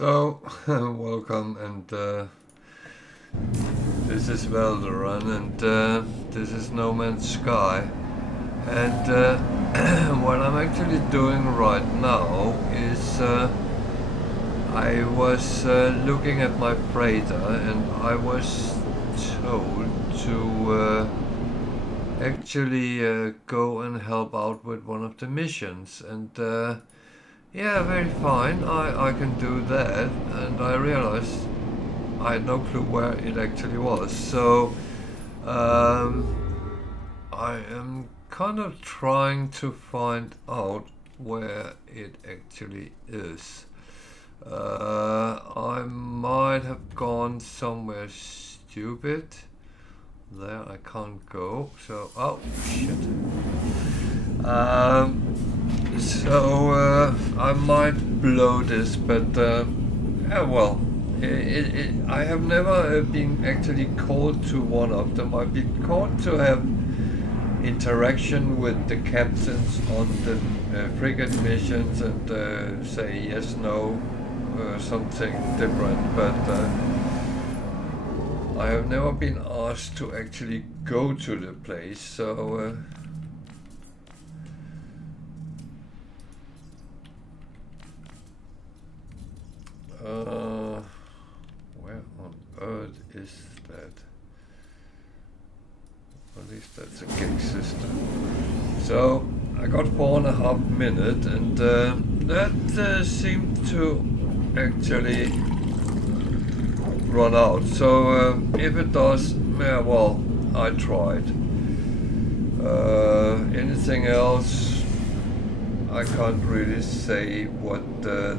So, welcome, and this is Valderan, and this is No Man's Sky. And what I'm actually doing right now is I was looking at my freighter, and I was told to actually go and help out with one of the missions, and yeah, very fine, I can do that, and I realized I had no clue where it actually was, so I am kind of trying to find out where it actually is. I might have gone somewhere stupid. There I can't go, so, oh shit. So I might blow this, but yeah, well, I have never been actually called to one of them. I've been called to have interaction with the captains on the frigate missions and say yes, no, something different, but I have never been asked to actually go to the place, so where on earth is that? At least that's a gig system. So I got 4.5 minutes, and that seemed to actually run out. So if it does, yeah, well, I tried. Anything else, I can't really say what the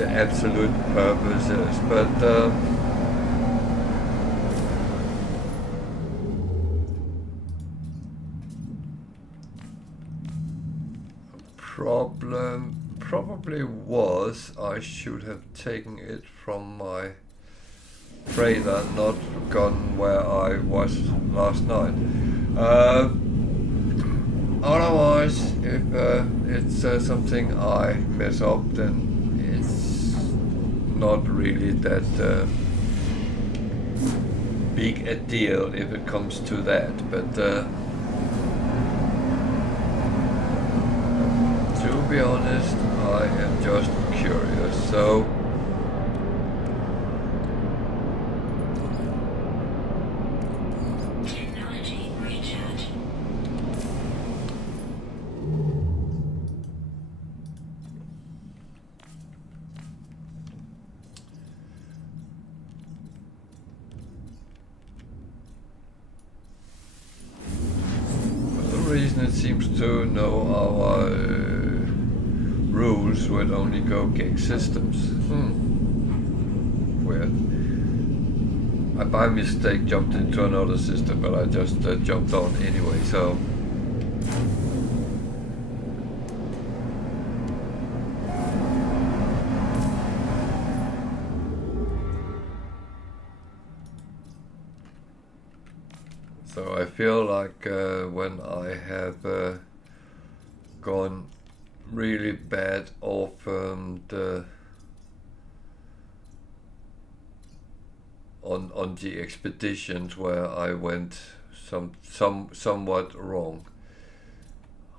absolute purpose is, but problem probably was I should have taken it from my freighter, not gone where I was last night. Otherwise, if it's something I mess up, then it's not really that big a deal if it comes to that, but to be honest, I am just curious, so technology recharge. for some reason it seems to know our rules would only go gig systems. Weird. I by mistake jumped into another system, but I just jumped on anyway, so I feel like when I have gone really bad off on the expeditions where I went somewhat wrong.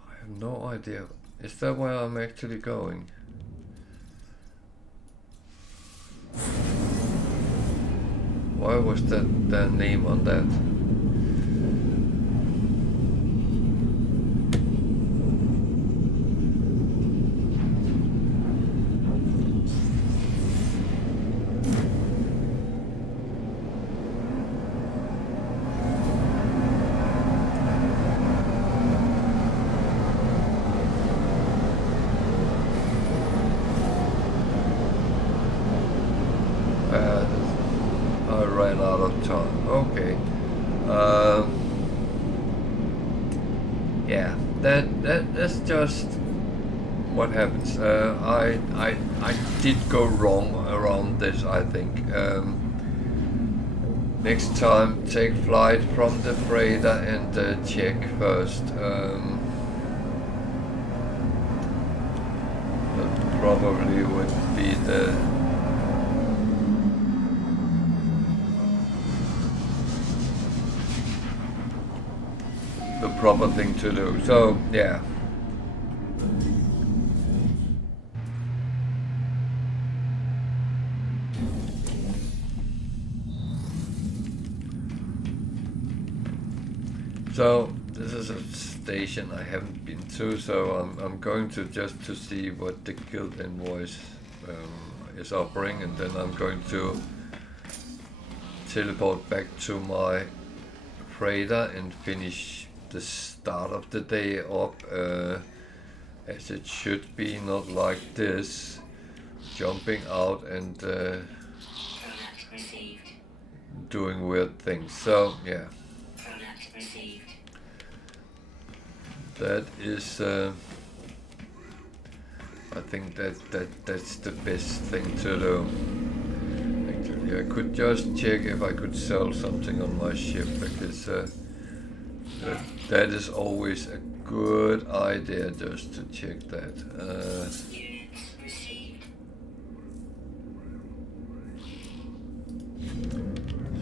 I have no idea. Is that where I'm actually going? Why was that their name on that? I ran out of time. Okay. Yeah, that's just what happens. I did go wrong around this, I think. Next time, take flight from the freighter and check first. probably would be the proper thing to do. So yeah. So this is a station I haven't been to, so I'm going to just to see what the guild invoice is offering, and then I'm going to teleport back to my freighter and finish the start of the day up as it should be, not like this, jumping out and doing weird things. So yeah. That is, I think that's the best thing to do. Actually, I could just check if I could sell something on my ship, because that is always a good idea, just to check that.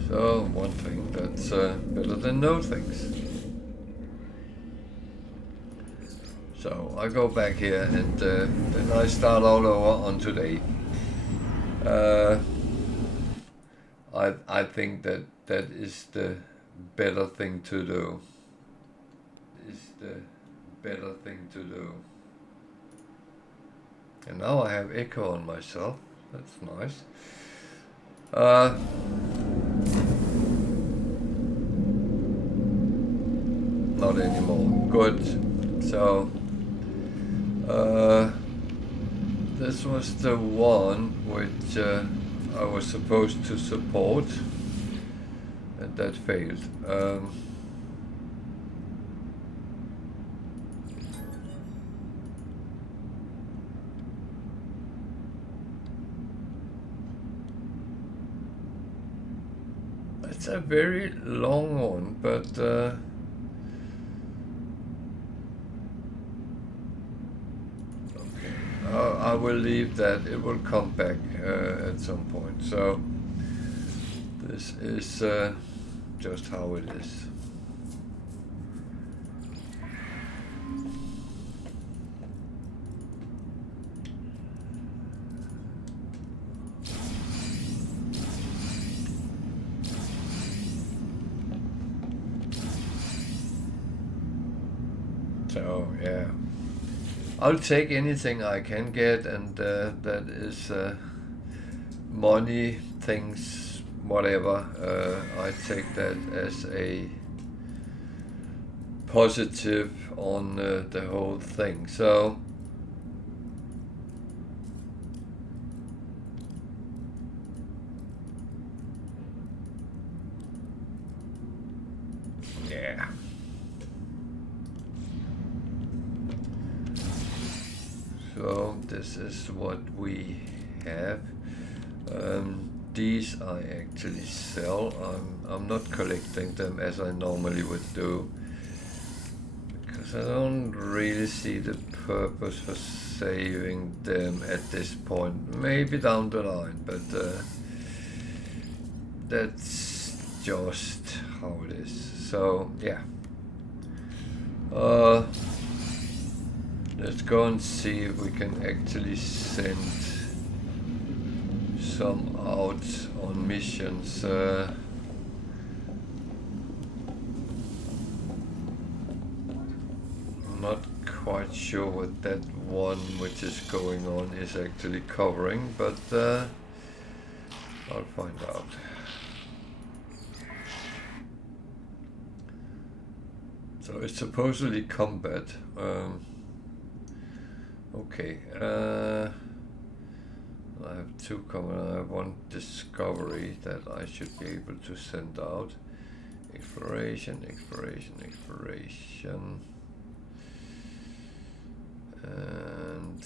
So one thing, that's better than no things. So I go back here and then I start all over on today. I think that is the better thing to do. And now I have echo on myself. That's nice. Not anymore. Good. So this was the one which I was supposed to support, and that failed. It's a very long one, but I will leave that. It will come back at some point. So this is just how it is. So yeah. I'll take anything I can get, and that is money, things, whatever. I take that as a positive on the whole thing. So yeah. So this is what we have. These I actually sell. I'm not collecting them as I normally would do, because I don't really see the purpose for saving them at this point. Maybe down the line, but that's just how it is. So yeah. Let's go and see if we can actually send some out on missions. I'm not quite sure what that one which is going on is actually covering, but I'll find out. So it's supposedly combat. Okay, I have two common. I have one discovery that I should be able to send out. Exploration, exploration, exploration, and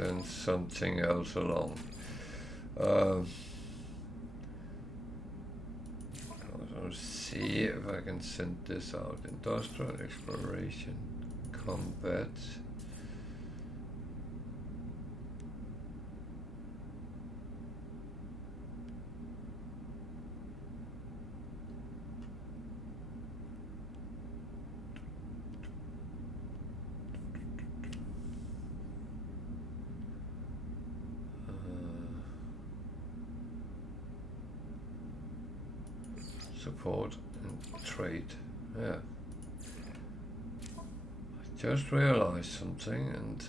send something else along. I'll see if I can send this out. Industrial exploration, combat. Support and trade. Yeah. I just realized something, and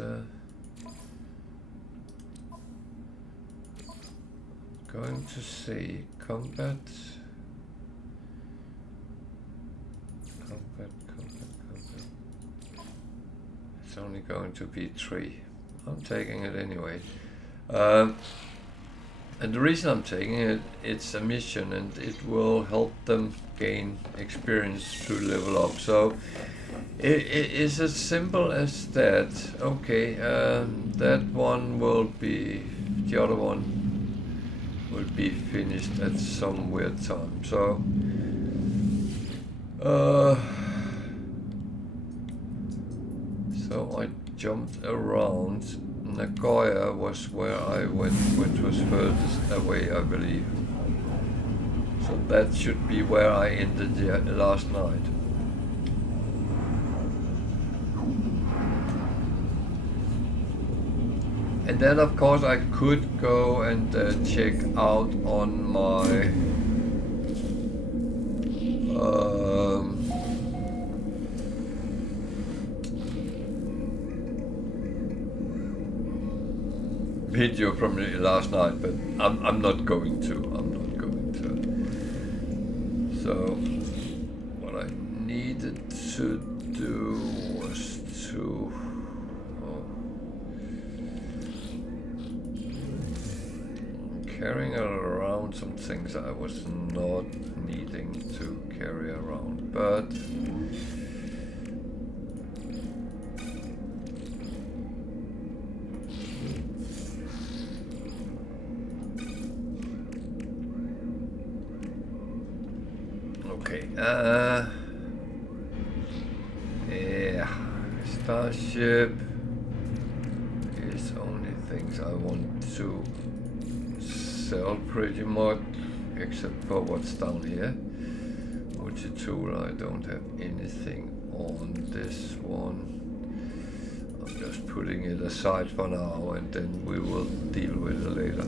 going to see combat. It's only going to be 3. I'm taking it anyway. And the reason I'm taking it, it's a mission and it will help them gain experience to level up. So it is as simple as that. Okay, that one will be, the other one will be finished at some weird time. So so I jumped around. Nagoya was where I went, which was furthest away, I believe. So that should be where I ended the last night. And then of course I could go and check out on my video from the last night, but I'm not going to. So what I needed to do was to carrying around some things I was not needing to carry around, but yeah, Starship is only things I want to sell pretty much, except for what's down here. Multi-tool, I don't have anything on this one. I'm just putting it aside for now and then we will deal with it later.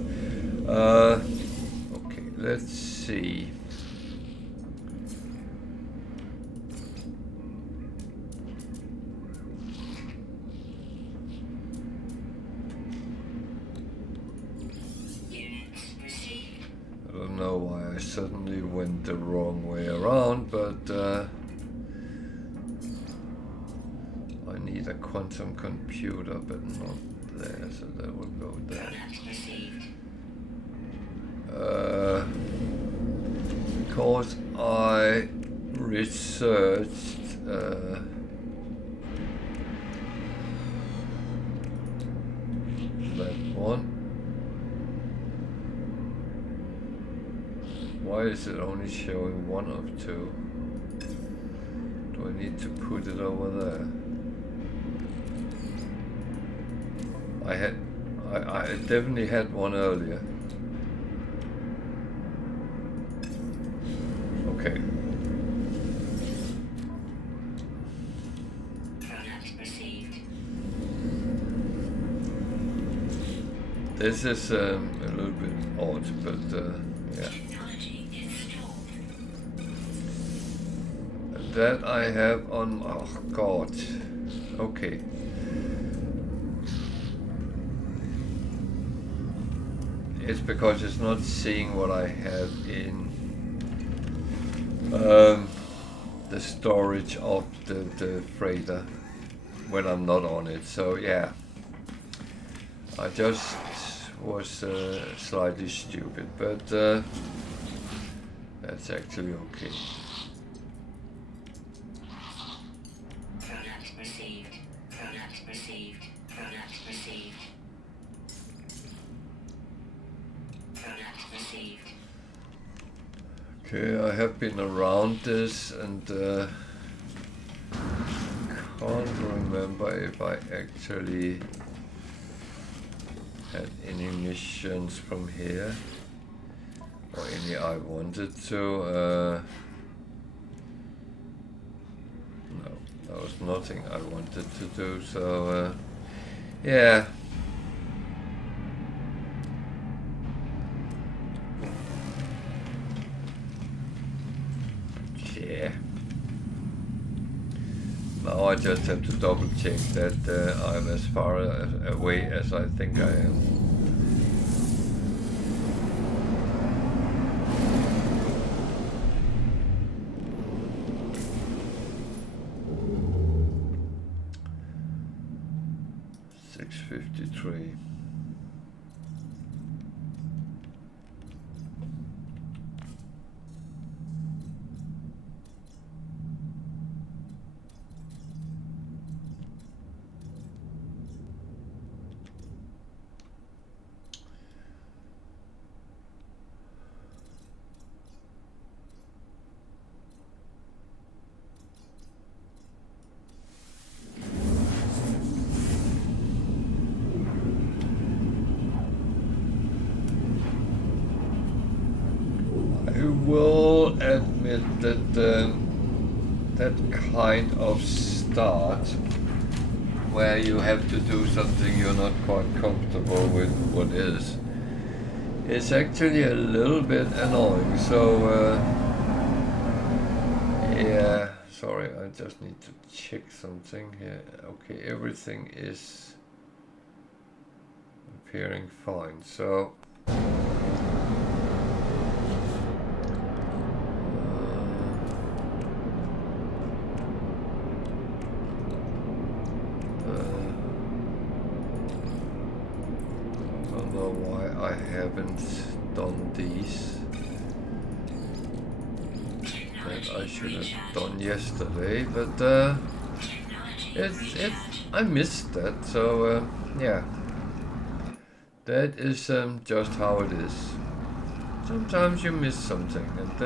Okay, let's see. Suddenly went the wrong way around, but I need a quantum computer, but not there, so that will go there. Because I researched that one. Why is it only showing 1 of 2? Do I need to put it over there? I definitely had one earlier. Okay. This is a little bit odd, but yeah. That I have on, oh god, okay. It's because it's not seeing what I have in the storage of the freighter when I'm not on it, so yeah. I just was slightly stupid, but that's actually okay. received. Okay, I have been around this and can't remember if I actually had any missions from here or any I wanted to. No, there was nothing I wanted to do, so yeah. Yeah. Now I just have to double check that I'm as far away as I think I am. $653. I will admit that that kind of start where you have to do something you're not quite comfortable with what is, it's actually a little bit annoying. So yeah, sorry, I just need to check something here. Okay, everything is appearing fine. So I haven't done these that I should have done yesterday, but I missed that, so yeah, that is just how it is. Sometimes you miss something, and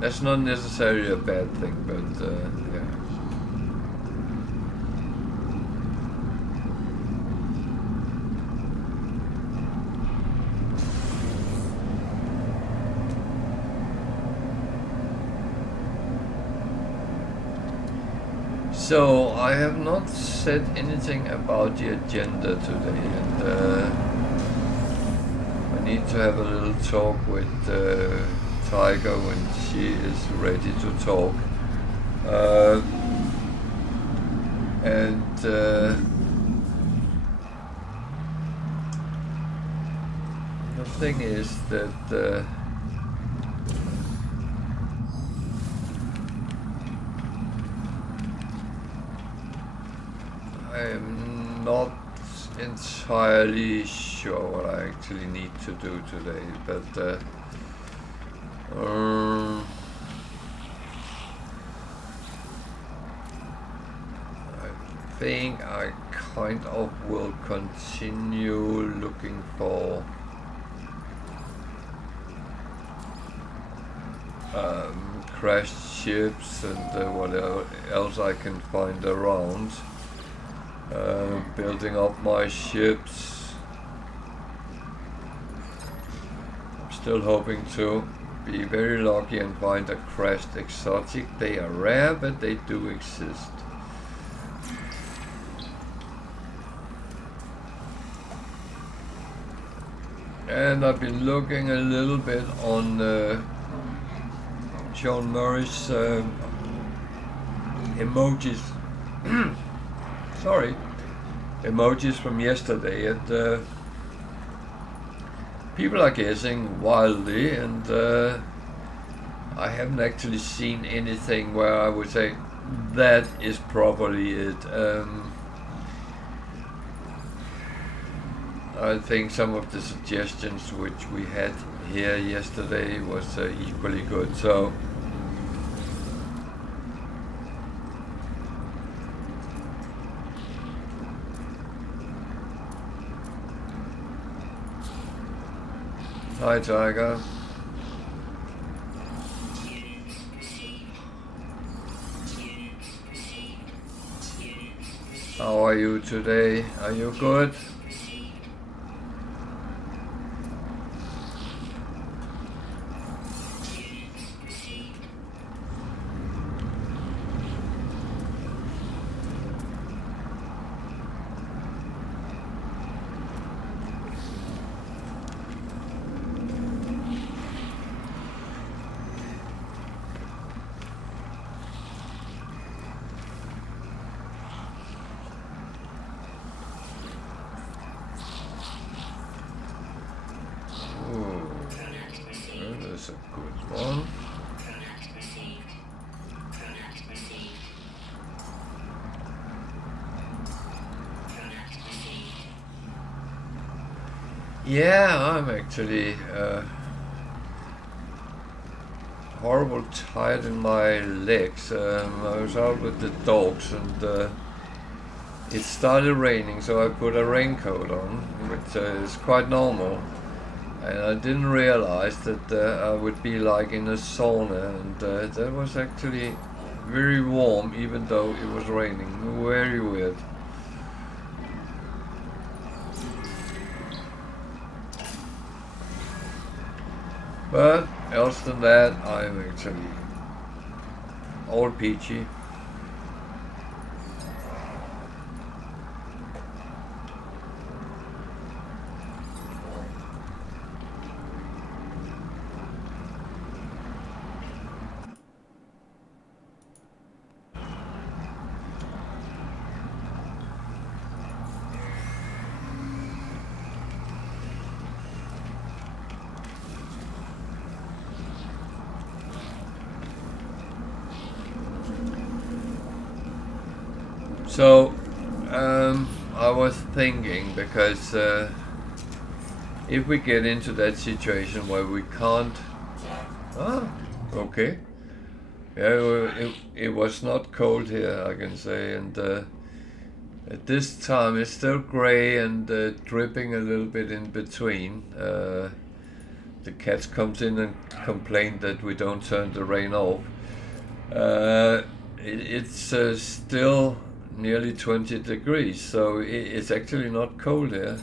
that's not necessarily a bad thing, but yeah. So I have not said anything about the agenda today, and I need to have a little talk with Tiger when she is ready to talk. And the thing is that I am not entirely sure what I actually need to do today, but I think I kind of will continue looking for crashed ships and whatever else I can find around. Building up my ships. I'm still hoping to be very lucky and find a crashed exotic. They are rare, but they do exist. And I've been looking a little bit on Sean Murray's emojis. Sorry, emojis from yesterday, and people are guessing wildly, and I haven't actually seen anything where I would say that is probably it. I think some of the suggestions which we had here yesterday was equally good. So Hi, Tiger. Units received. Units received. Units received. How are you today? Are you good? Received. Units received. Ooh, Product received. that is a good one. Product received. Product received. Product received. Yeah, I'm actually horrible tired in my legs. I was out with the dogs and it started raining, so I put a raincoat on, which is quite normal. And I didn't realize that I would be like in a sauna, and that was actually very warm, even though it was raining. Very weird. But else than that, I'm actually all peachy. So, I was thinking, because if we get into that situation where we can't... Ah, okay. Yeah, it was not cold here, I can say, and at this time it's still grey and dripping a little bit in between. The cats comes in and complain that we don't turn the rain off. It's still nearly 20 degrees, so it's actually not cold here.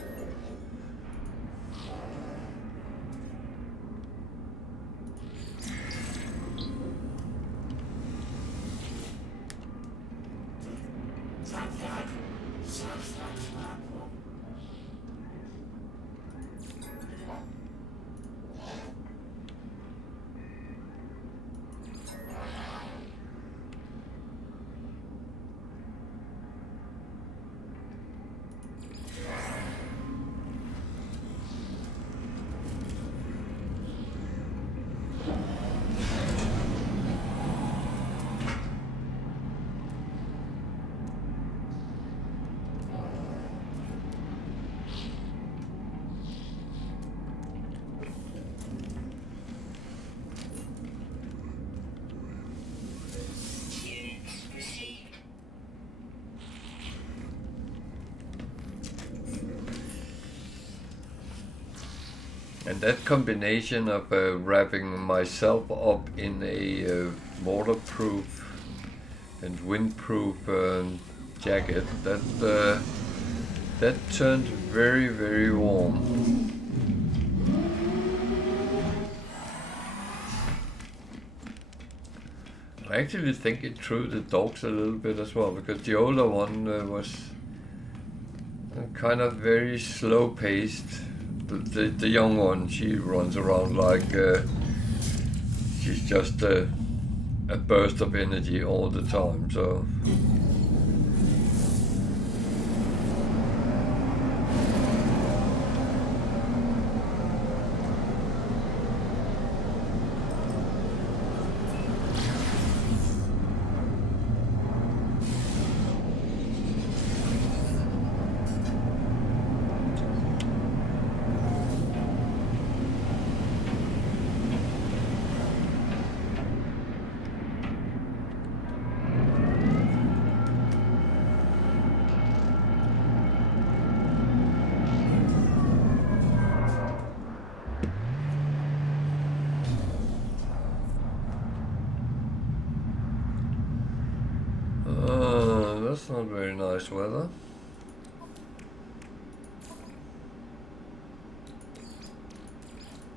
Units received. And that combination of wrapping myself up in a waterproof and windproof jacket, that turned very, very warm. I actually think it threw the dogs a little bit as well, because the older one was kind of very slow paced. The young one, she runs around like she's just a burst of energy all the time. So That's not very nice weather.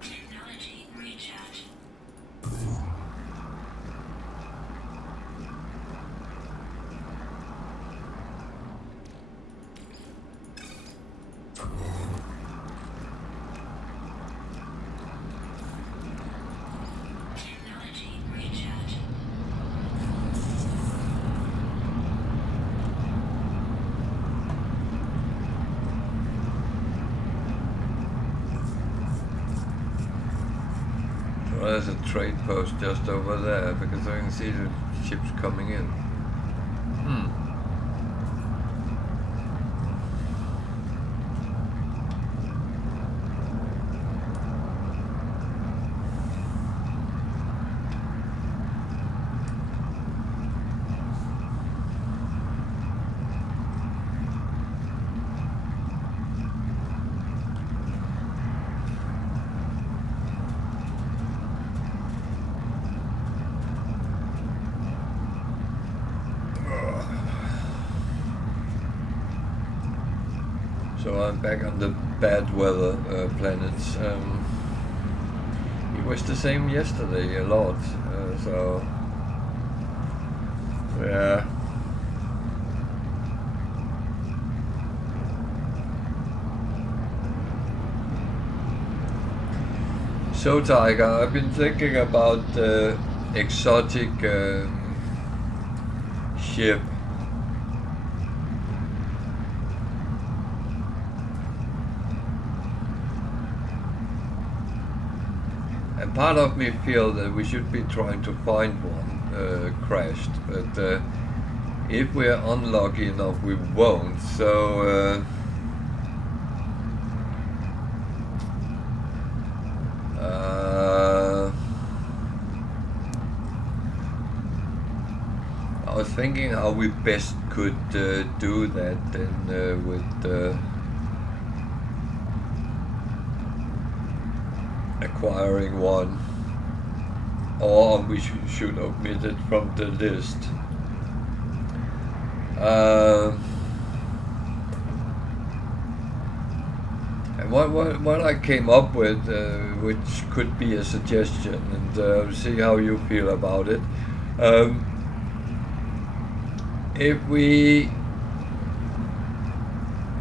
Technology recharge. Technology recharge. Well, there's a trade post just over there because I can see the ships coming in. So I'm back on the bad weather planets. It was the same yesterday a lot, so yeah. So Tiger, I've been thinking about the exotic ship. And part of me feel that we should be trying to find one crashed, but if we're unlucky enough, we won't. So I was thinking how we best could do that then with acquiring one, or we should omit it from the list. And what I came up with, which could be a suggestion, and see how you feel about it. If we,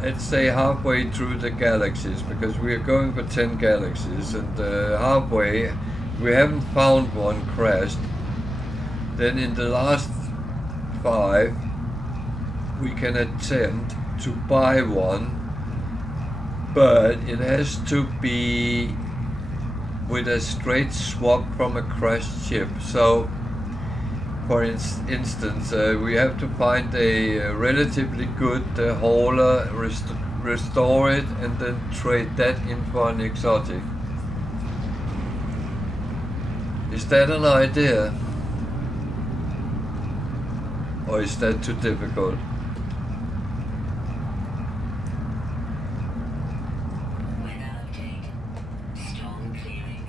let's say halfway through the galaxies, because we are going for 10 galaxies, and halfway we haven't found one crashed, then in the last 5 we can attempt to buy one, but it has to be with a straight swap from a crashed ship. So for instance, we have to find a relatively good hauler, restore it, and then trade that in for an exotic. Is that an idea? Or is that too difficult? Weather update. Storm clearing.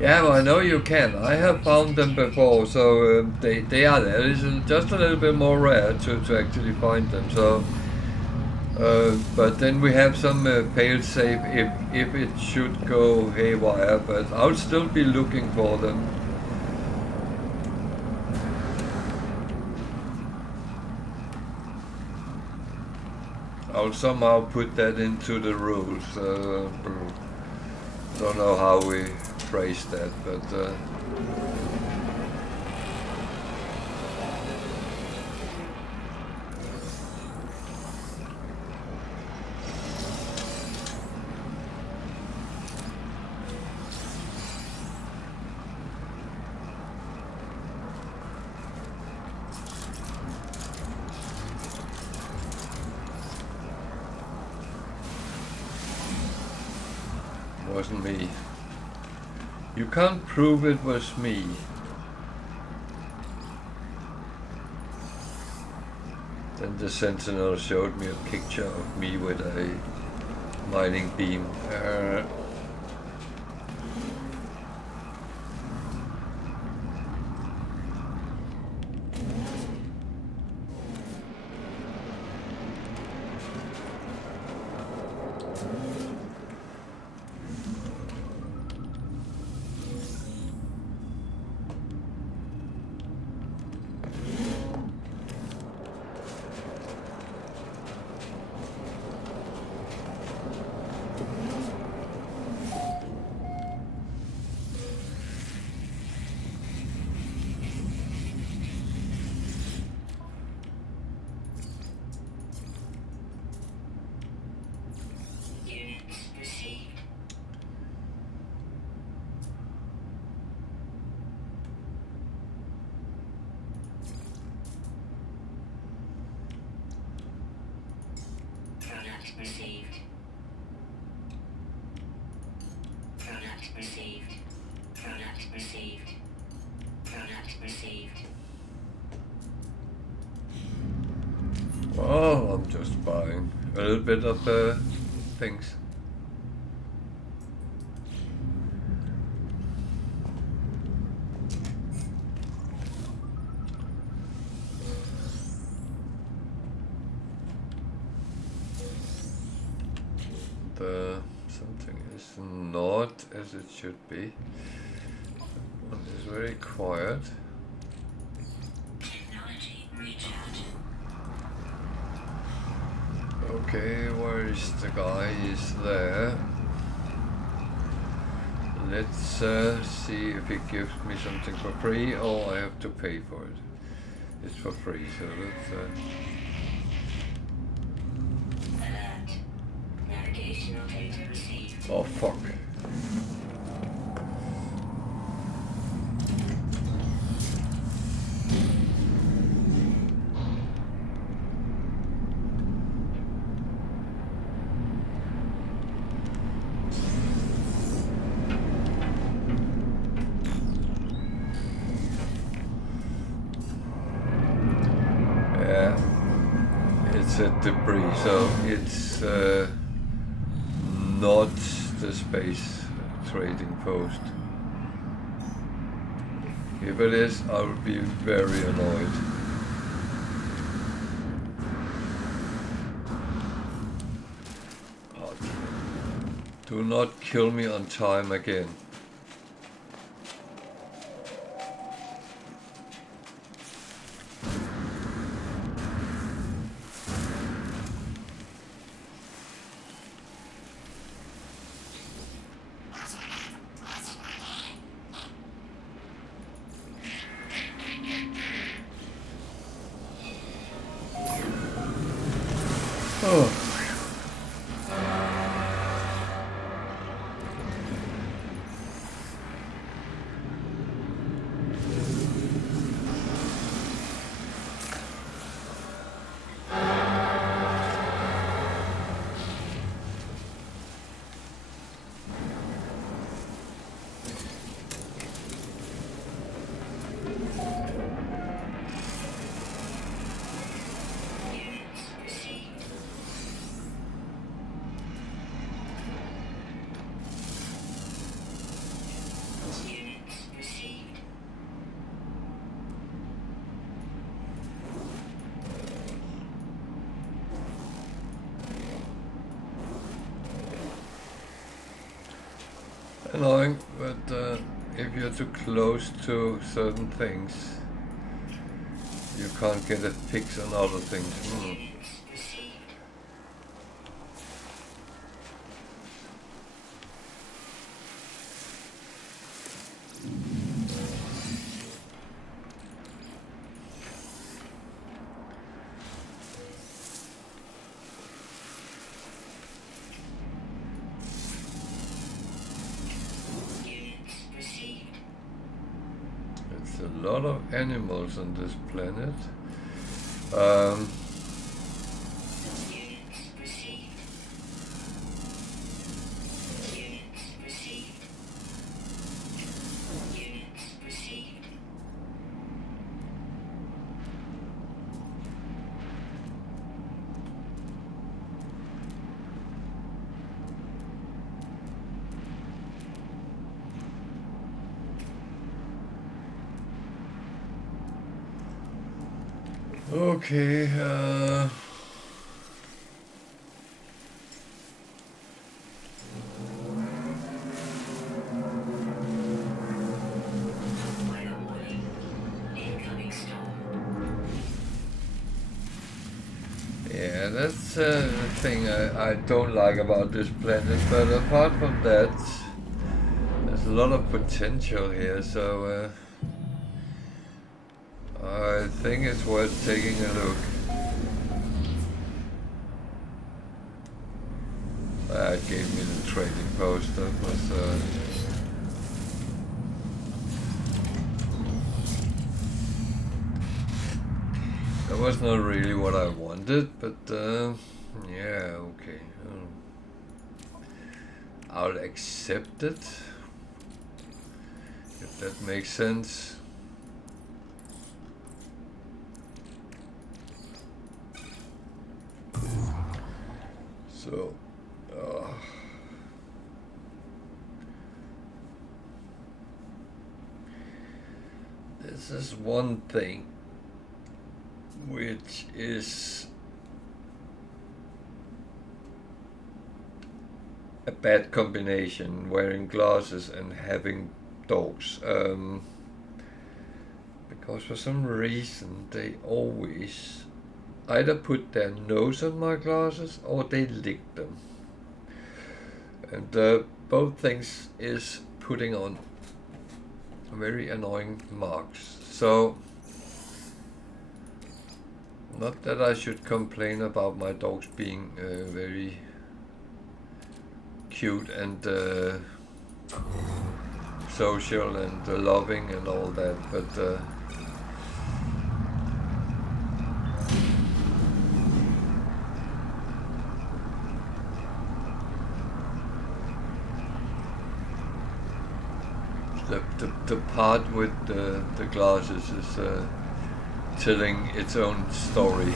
Yeah, well, I know you can. I have found them before, so they are there. It's just a little bit more rare to actually find them. So, but then we have some fail-safe if it should go haywire. But I'll still be looking for them. I'll somehow put that into the rules. Don't know how we phrase that, but wasn't me. You can't prove it was me. Then the sentinel showed me a picture of me with a mining beam. Received. Product received. Product received. Product received. Oh, I'm just buying a little bit of things. Something is not as it should be. One is very quiet. Technology recharge. Okay, where is the guy? He's there. Let's see if he gives me something for free or I have to pay for it. It's for free, so let's... Alert. Navigational data received. Oh, fuck. It's a debris, so it's not the space trading post. If it is, I will be very annoyed. Oh, do not kill me on time again. Annoying, but if you're too close to certain things, you can't get a fix on other things. A lot of animals on this planet. Okay, Final warning. Incoming storm. yeah, that's the thing I don't like about this planet, but apart from that, there's a lot of potential here, so I think it's worth taking a look. That gave me the trading post. That was that was not really what I wanted, but yeah, okay. I'll accept it, if that makes sense. So, this is one thing which is a bad combination, wearing glasses and having dogs. Because for some reason they always either put their nose on my glasses or they lick them. And both things is putting on very annoying marks. So, not that I should complain about my dogs being very cute and social and loving and all that, but the part with the glasses is telling its own story.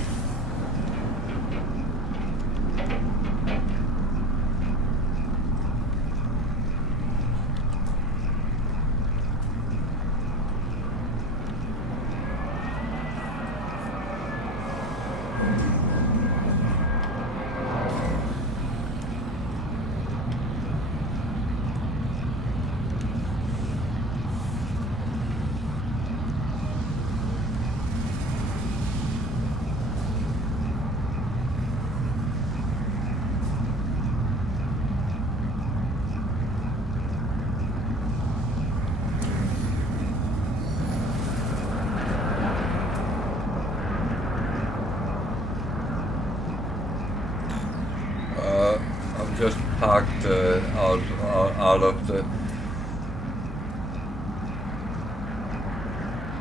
Just parked out of the.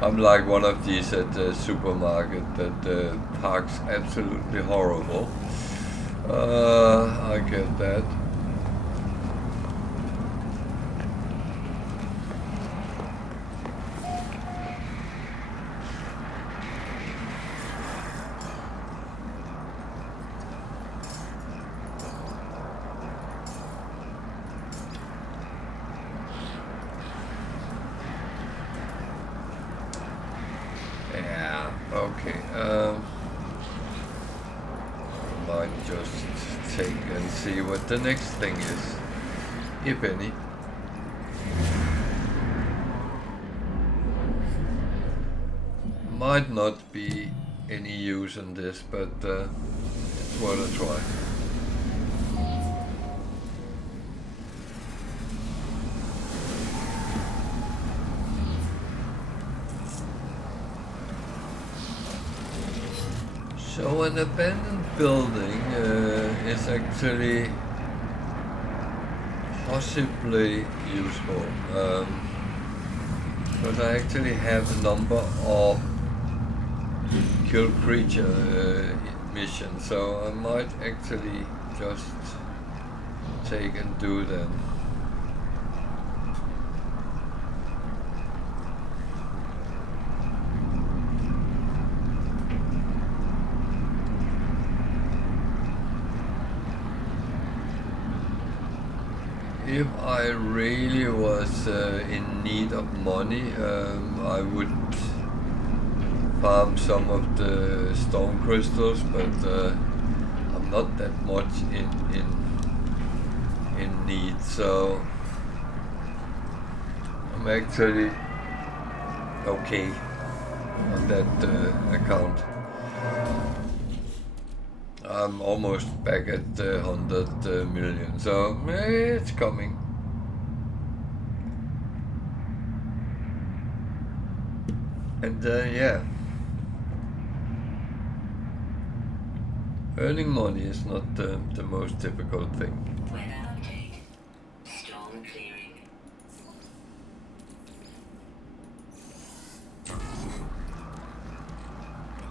I'm like one of these at the supermarket that parks absolutely horrible. I get that. Okay, might just take and see what the next thing is, if any. Might not be any use in this, but it's worth a try. So an abandoned building is actually possibly useful, because I actually have a number of kill creature missions, so I might actually just take and do them. If I really was in need of money, I would farm some of the stone crystals, but I'm not that much in need, so I'm actually okay on that account. I'm almost back at 100 million, so it's coming. And yeah, earning money is not the most difficult thing. Weather update. Storm clearing.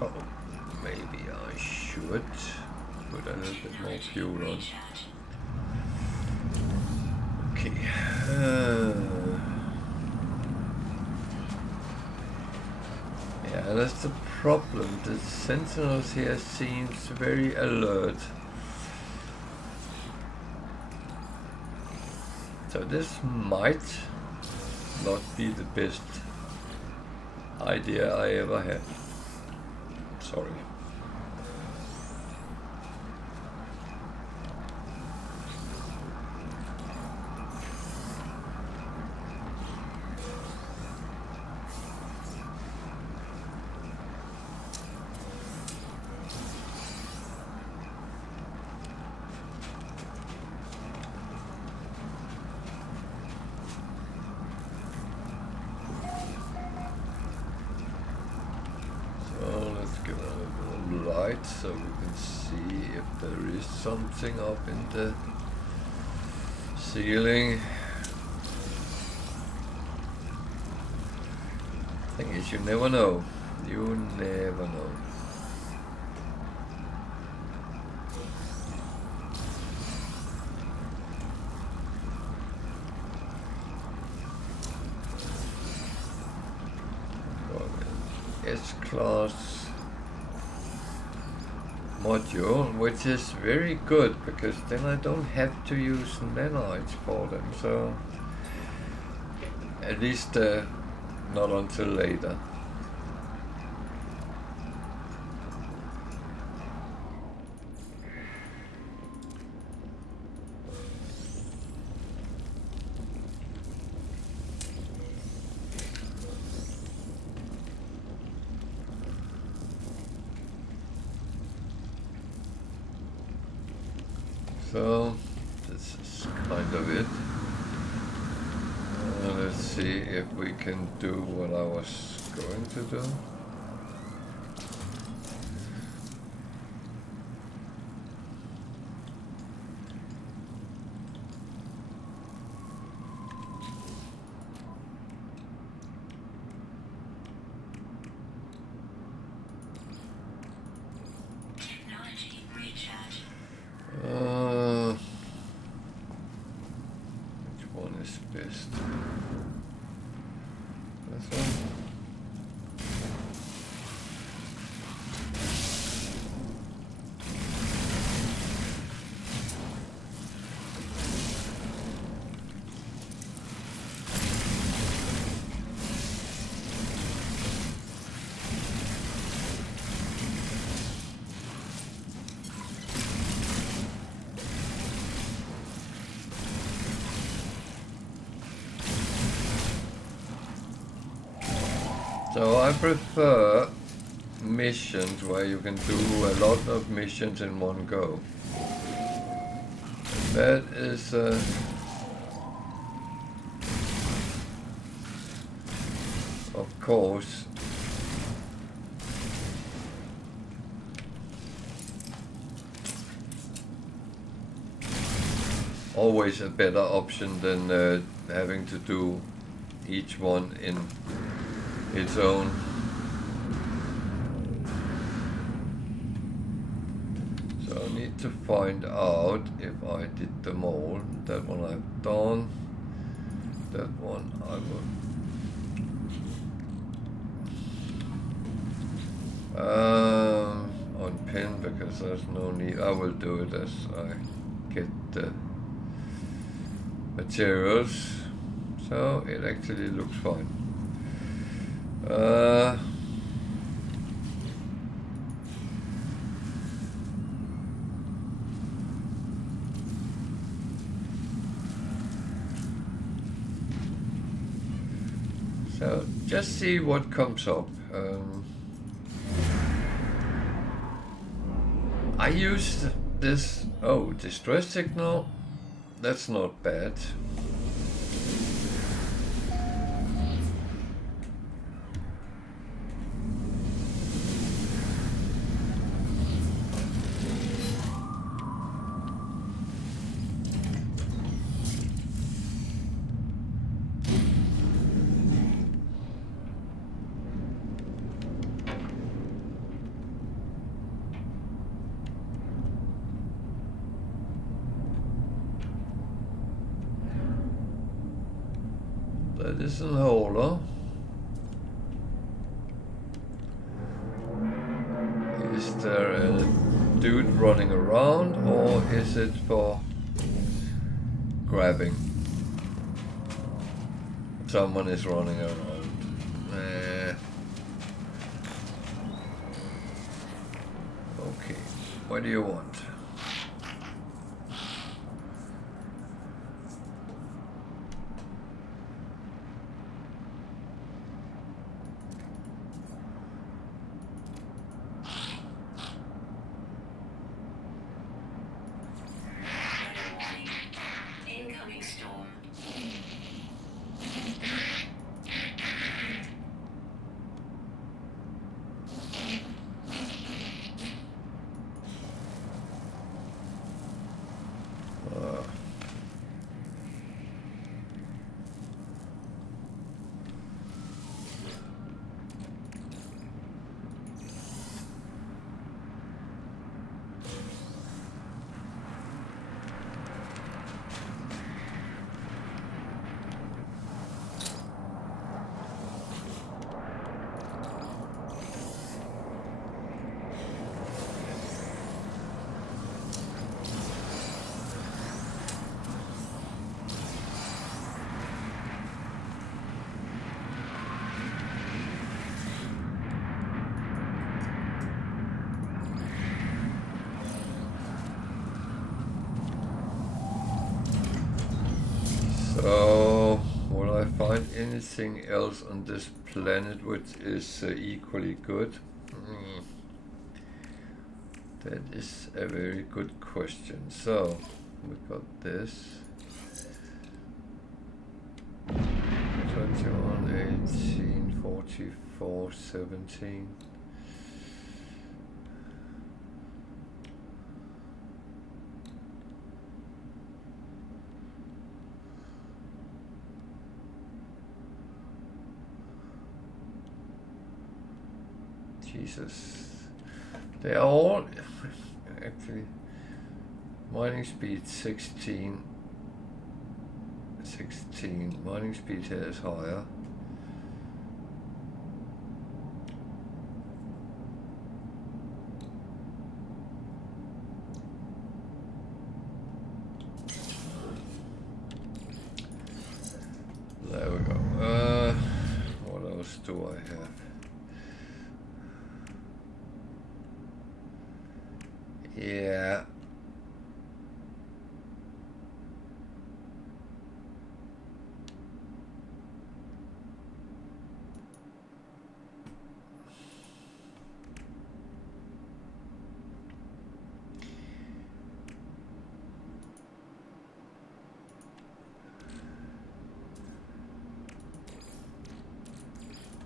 Oh, maybe I should put a little bit more fuel on. Okay. Yeah, that's the problem. The sentinels here seems very alert. So this might not be the best idea I ever had. Sorry. So we can see if there is something up in the ceiling. Thing is, you never know. You never know. S-class module, which is very good because then I don't have to use nanites for them, so at least not until later. So this is kind of it. Let's see if we can do what I was going to do. So I prefer missions where you can do a lot of missions in one go. That is of course always a better option than having to do each one in its own. So I need to find out if I did them all. That one I've done. That one I will unpin because there's no need. I will do it as I get the materials. So it actually looks fine. So just see what comes up. I used this, distress signal, that's not bad. That is an hauler. Is there a dude running around, or is it for grabbing? Someone is running around. Okay, what do you want? Incoming storm. So, will I find anything else on this planet which is equally good? That is a very good question. So, we got this. 21, 18, 44, 17. Jesus. They are all actually mining speed 16. Mining speed here is higher. There we go. What else do I have? Yeah.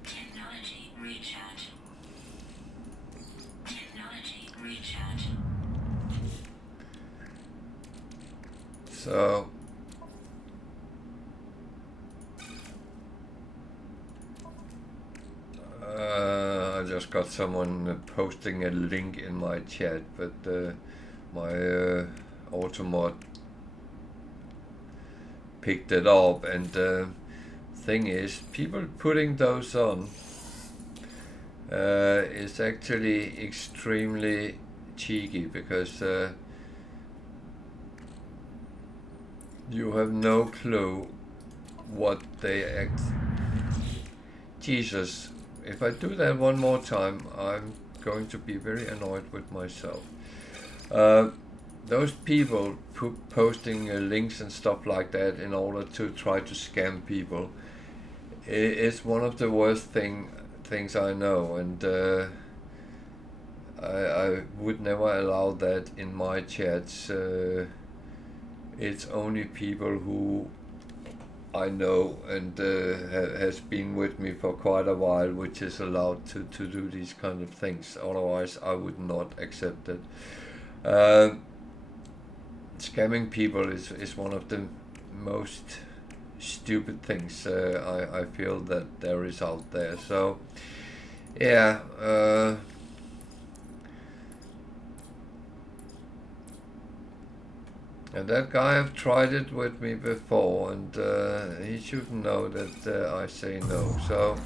Technology recharge. Technology recharge. So I just got someone posting a link in my chat, but my automod picked it up, and the thing is, people putting those on is actually extremely cheeky, because you have no clue what they act. Jesus, if I do that one more time, I'm going to be very annoyed with myself. Those people posting links and stuff like that in order to try to scam people It's one of the worst things I know, and I would never allow that in my chats. It's only people who I know and has been with me for quite a while, which is allowed to do these kind of things. Otherwise, I would not accept it. Scamming people is one of the most stupid things I feel that there is out there. So, yeah. And that guy have tried it with me before, and he should know that I say no. So.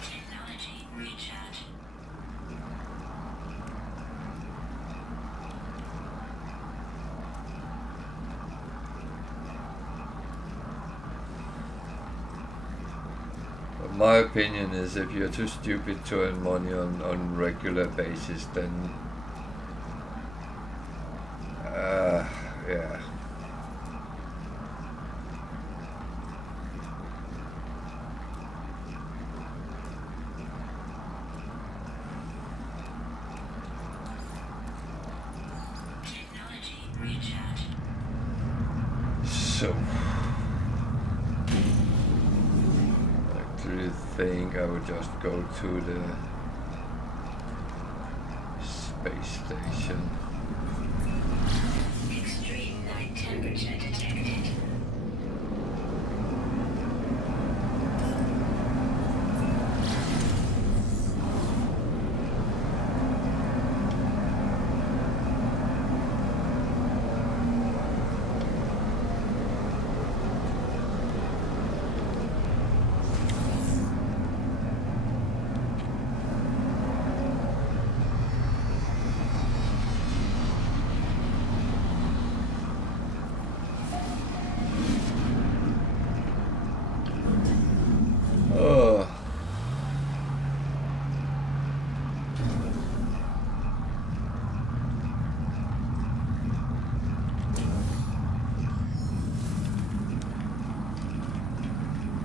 Technology recharge. But my opinion is, if you're too stupid to earn money on regular basis, then yeah. Technology recharge. So, I actually think I would just go to the space station. Extreme night temperature detected.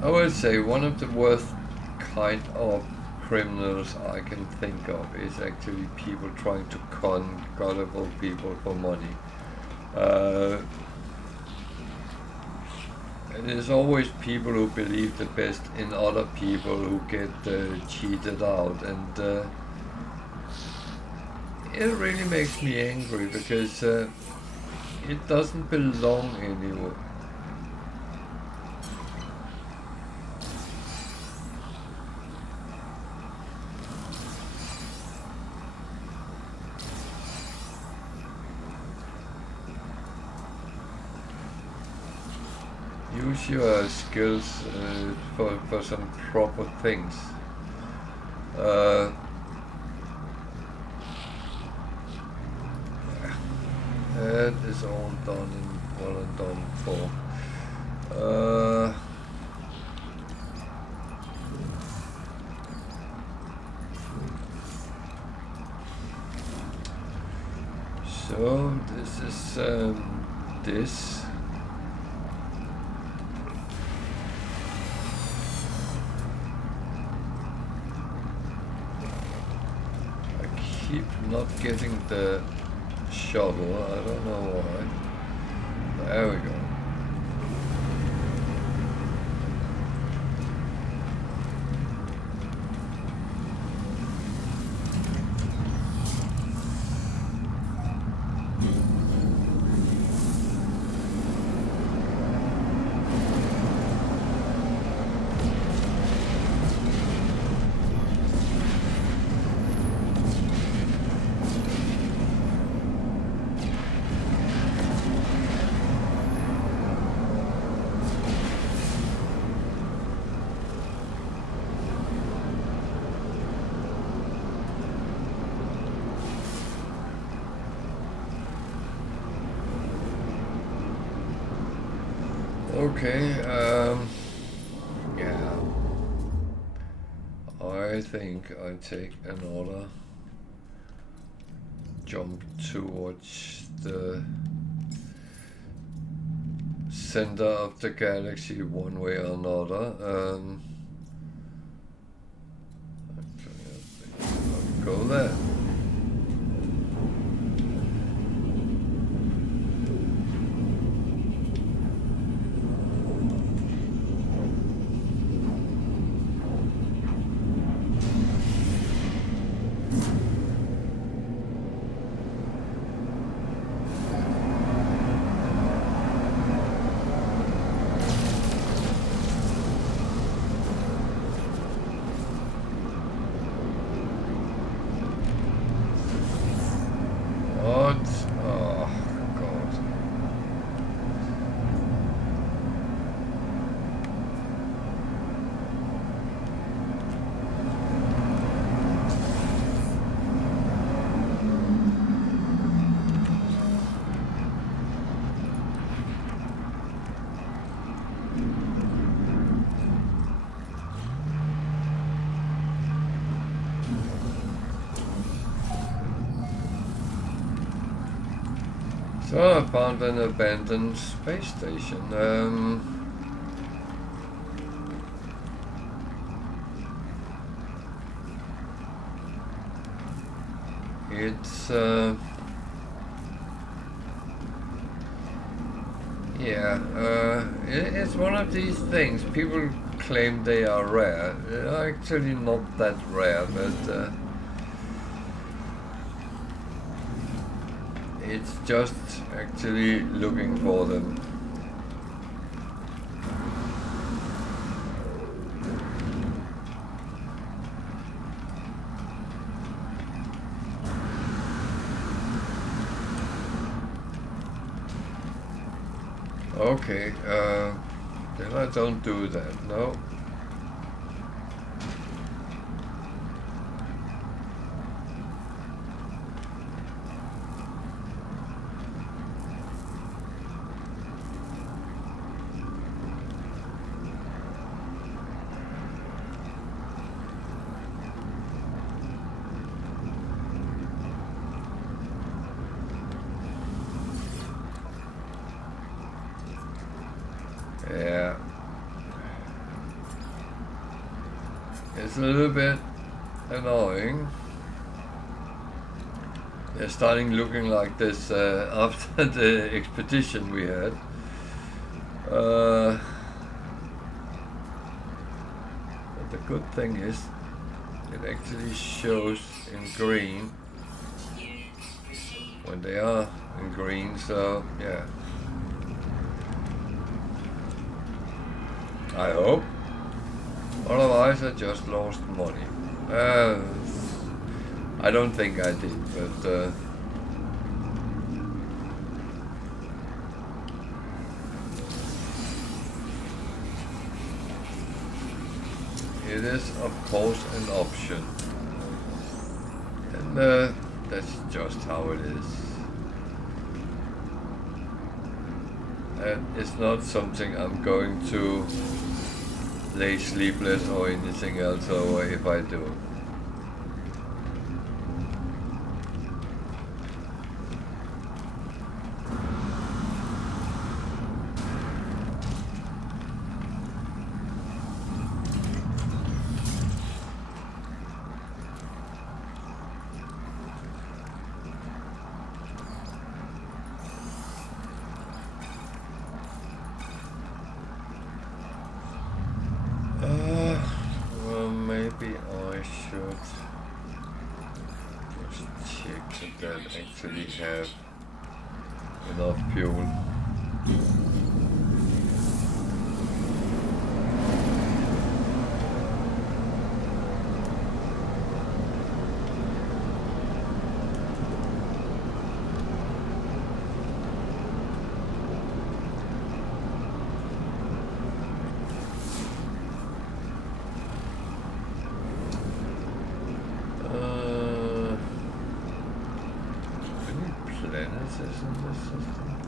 I would say one of the worst kind of criminals I can think of is actually people trying to con gullible people for money. And there's always people who believe the best in other people who get cheated out, and it really makes me angry because it doesn't belong anywhere. Use your skills for some proper things. That is all done and well and done for. So this is this. Keep not getting the shovel, I don't know why. There we go. Okay, yeah, I think I take another jump towards the center of the galaxy one way or another. Actually, I think I'll go there. So I found an abandoned space station. It's it's one of these things. People claim they are rare. They're actually not that rare, but it's just actually looking for them. Okay, then I don't do that, no. Yeah, it's a little bit annoying. They're starting looking like this after the expedition we had. But the good thing is it actually shows in green when they are in green, so yeah. I hope. Otherwise I just lost money. I don't think I did, but it is of course an option. And that's just how it is. And it's not something I'm going to lay sleepless or anything else over if I do. Well, maybe I should just check that I actually have enough fuel.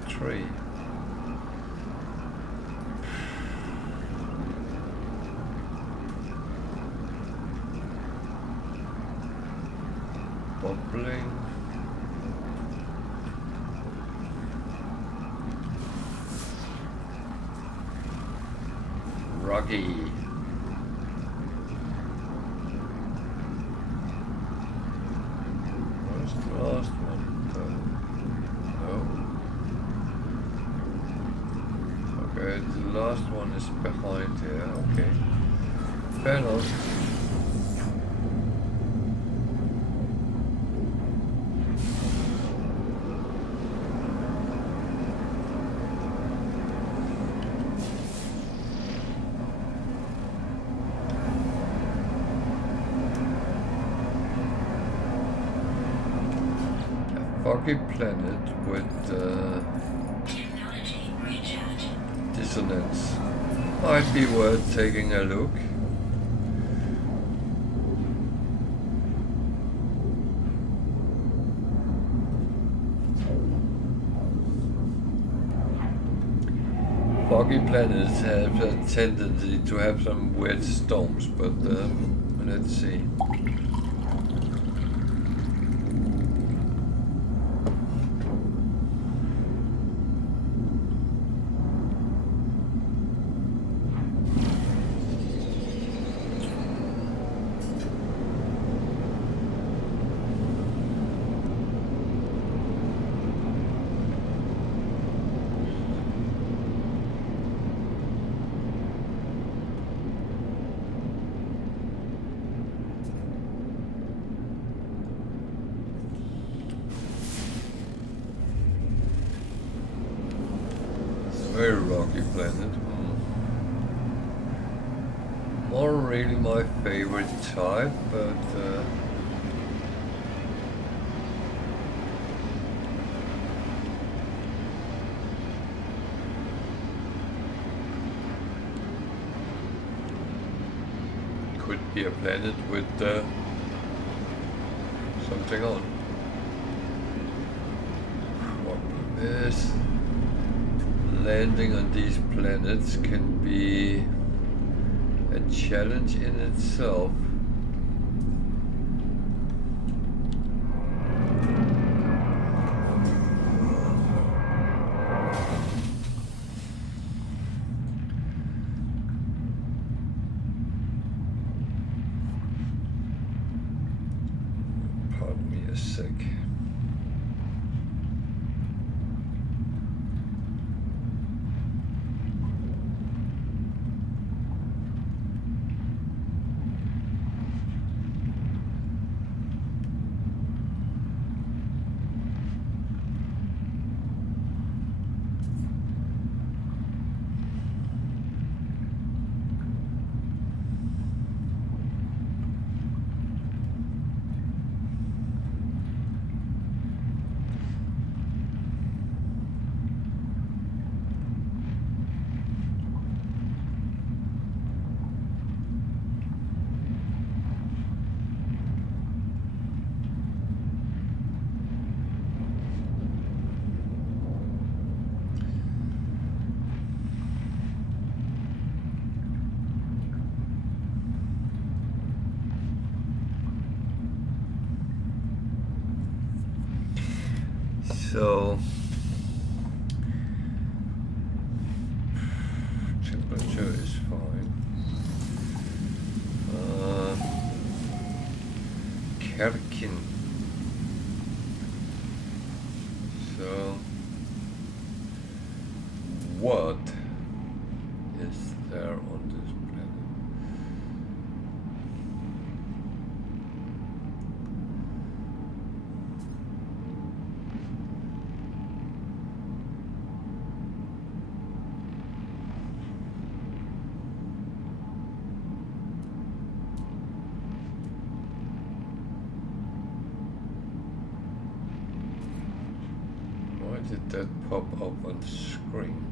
Tree. Bubbling. Rocky. Where's the last one? No. Okay, the last one is behind here. Okay. Fair enough. Foggy planet with Technology recharge. dissonance. Might be worth taking a look. Foggy planets have a tendency to have some weird storms, but let's see. Very rocky planet. Not really my favorite type, but could be a planet with something on. Problem is, landing on these planets can be a challenge in itself. Pardon me a sec. So temperature is fine. Kerkin. So what is there on this planet? Why did that pop up on the screen?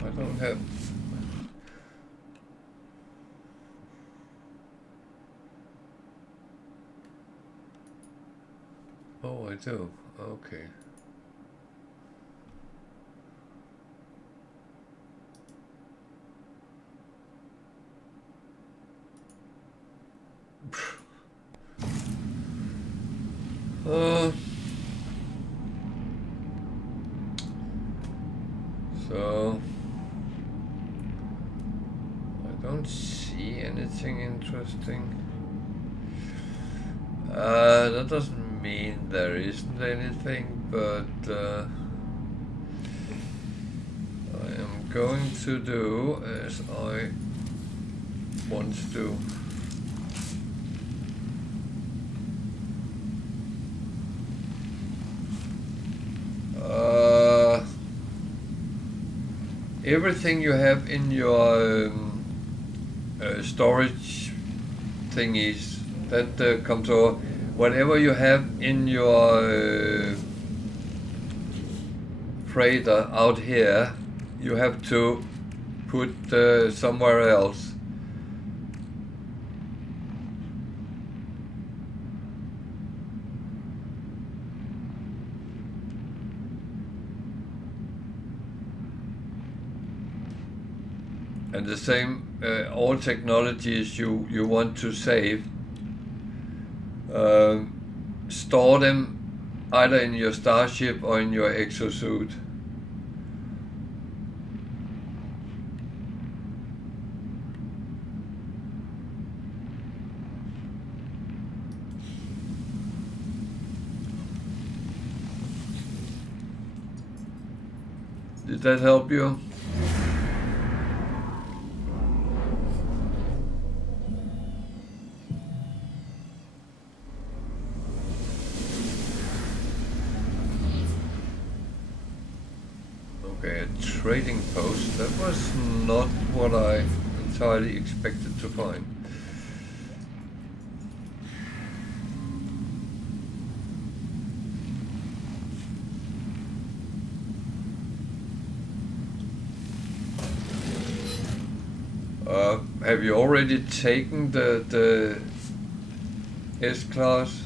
I don't have... Oh, I do. Okay. anything interesting? That doesn't mean there isn't anything, but I am going to do as I want to. Everything you have in your storage thingies, that comes over. Whatever you have in your freighter out here, you have to put somewhere else. And the same, all technologies you want to save, store them either in your starship or in your exosuit. Did that help you? Okay, a trading post. That was not what I entirely expected to find. Have you already taken the S-Class?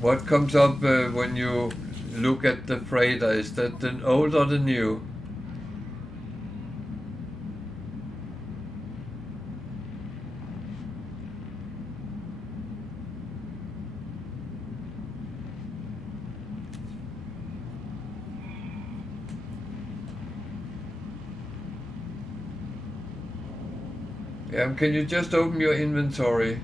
What comes up when you look at the freighter? Is that the old or the new? Yeah, can you just open your inventory?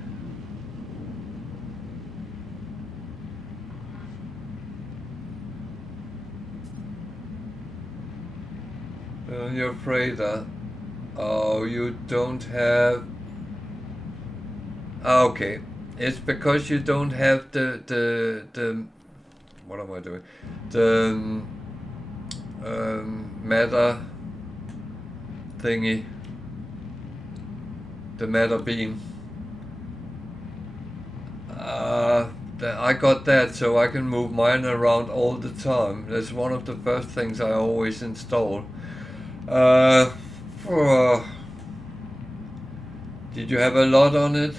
Your freighter. Oh, you don't have. Okay, it's because you don't have the. What am I doing? The matter thingy. The matter beam. I got that so I can move mine around all the time. That's one of the first things I always install. Did you have a lot on it?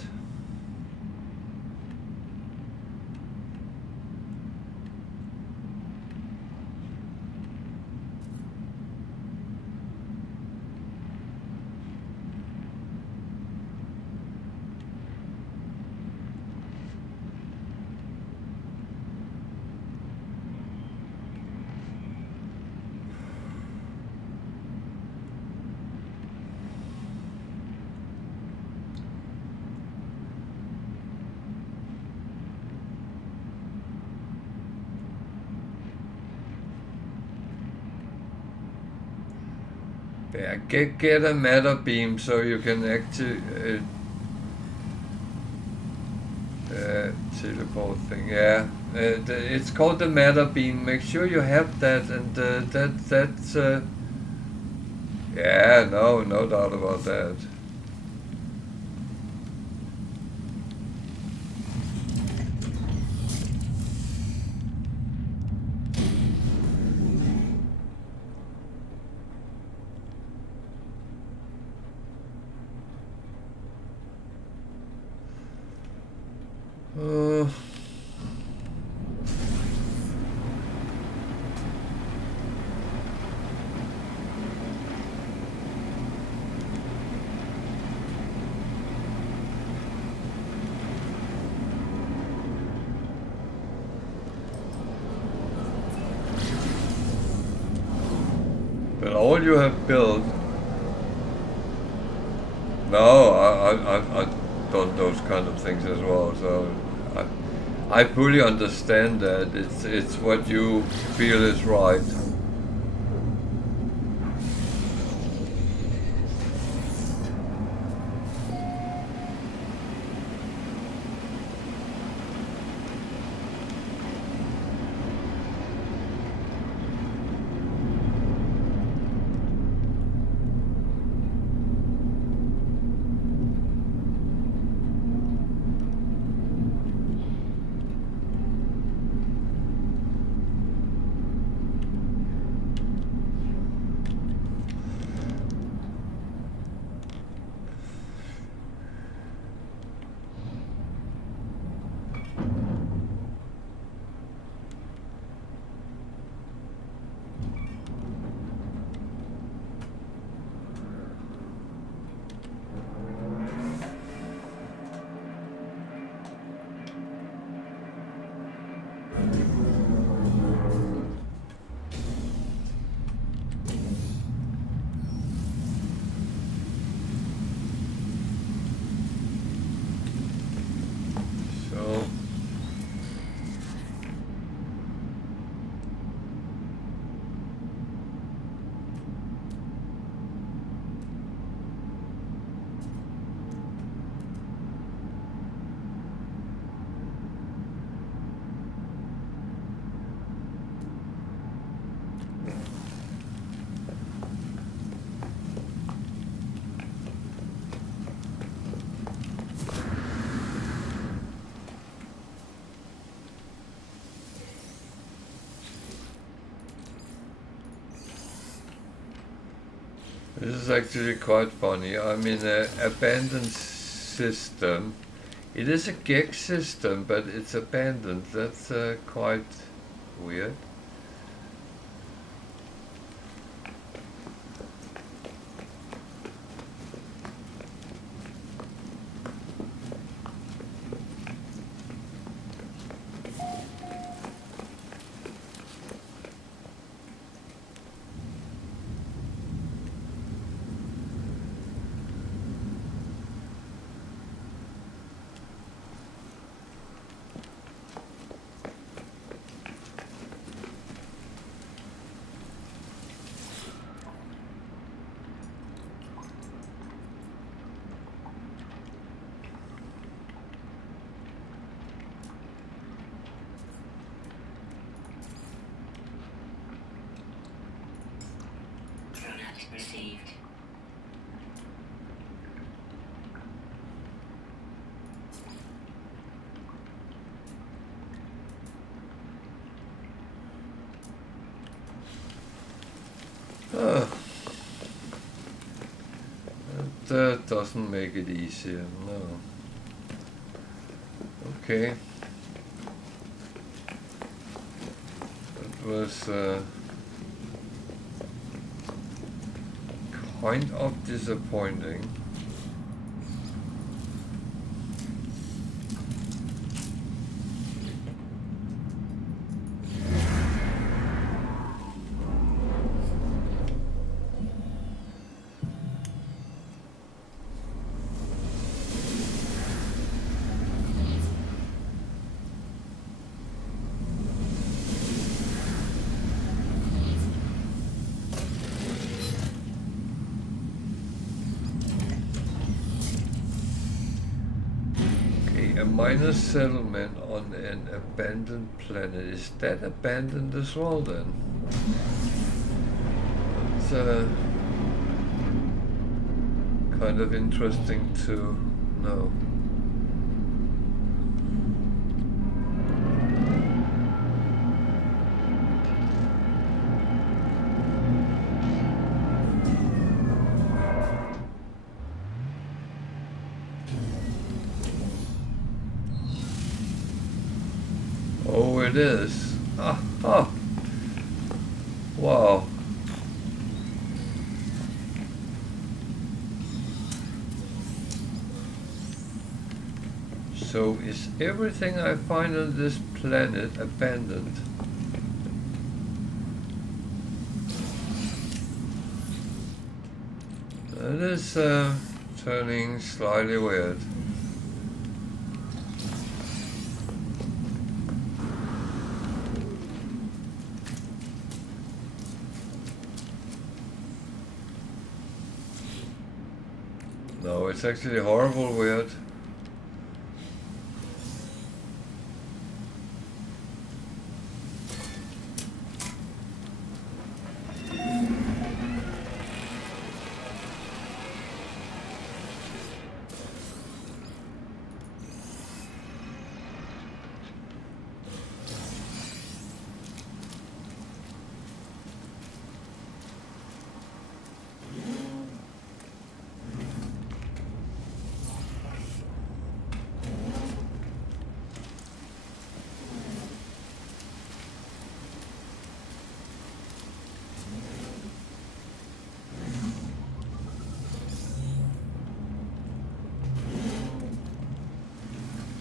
Yeah, get a matter beam so you can actually teleport thing. Yeah, it's called the matter beam. Make sure you have that, and that's yeah, no doubt about that. all you have built. No, I've done those kind of things as well. So I fully understand that. It's what you feel is right. This is actually quite funny. I'm in an abandoned system. It is a gig system, but it's abandoned. That's quite weird. Received. That doesn't make it easier, no. Okay. That was kind of disappointing. A minor settlement on an abandoned planet. Is that abandoned as well then? It's kind of interesting to know. Oh, it is. Wow. So is everything I find on this planet abandoned? It is turning slightly weird. No, it's actually horrible weird.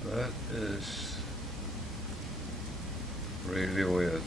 That is really weird.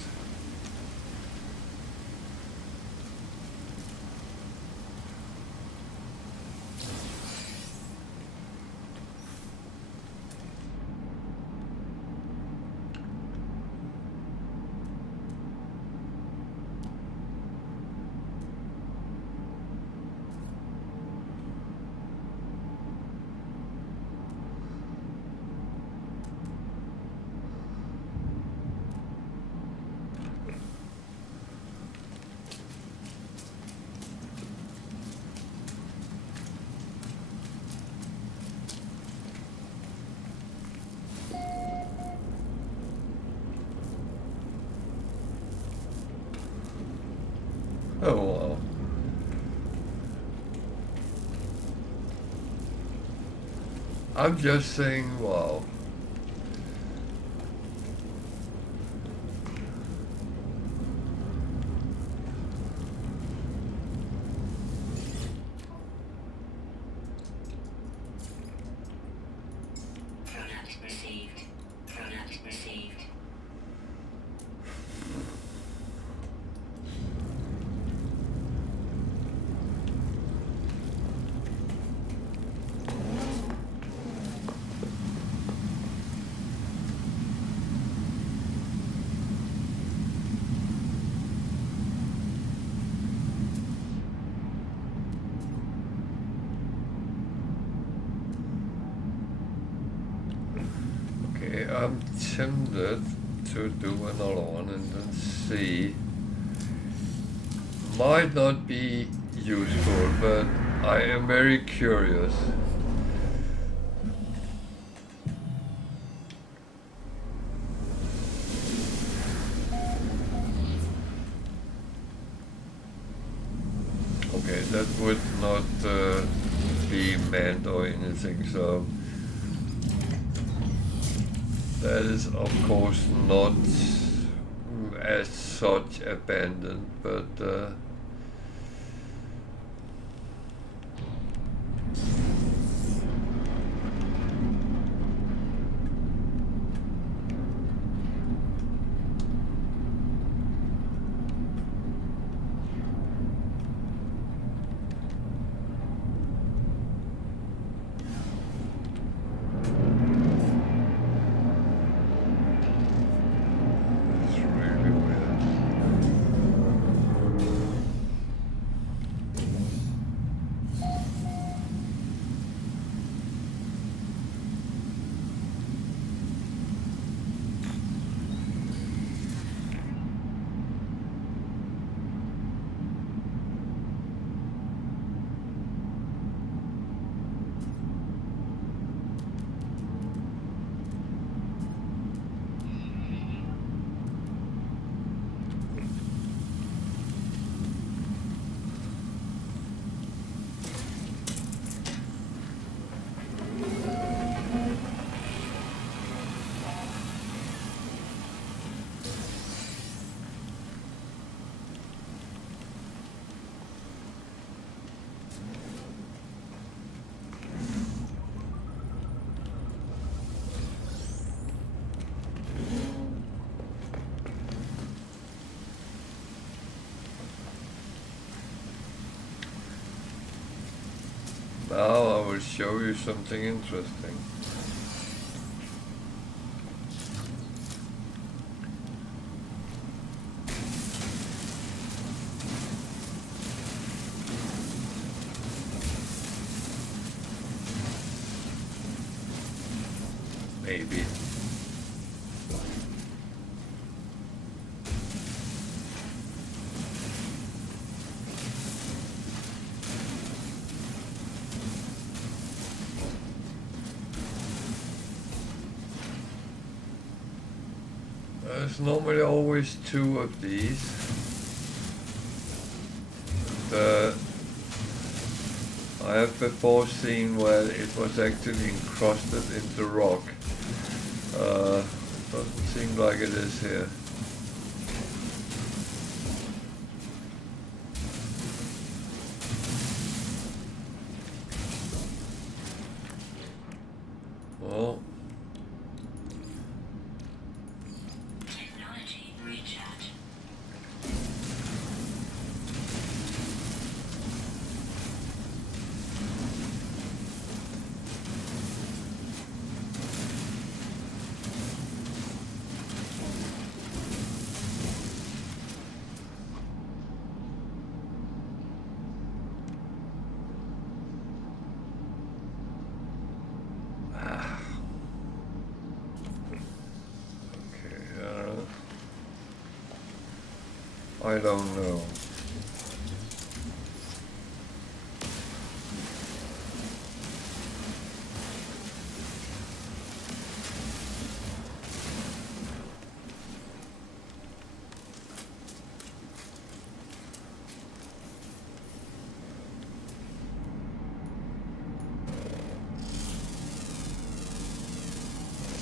Oh wow. I'm just saying wow. Product received. Product received. Okay, I'm tempted to do another one and then see. Might not be useful, but I am very curious. Okay, that would not be meant or anything, so that is of course not as such abandoned, but it's really weird. Now I will show you something interesting. Maybe. There's normally always two of these. I have before seen where it was actually encrusted into rock. Doesn't seem like it is here. Well. Technology recharge. I don't know.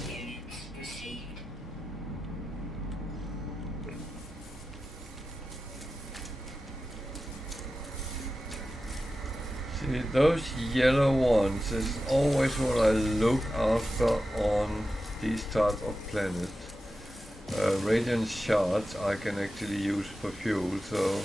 Units received. See, those yellow ones is always what I look after on these type of planets. Radiant shards I can actually use for fuel, so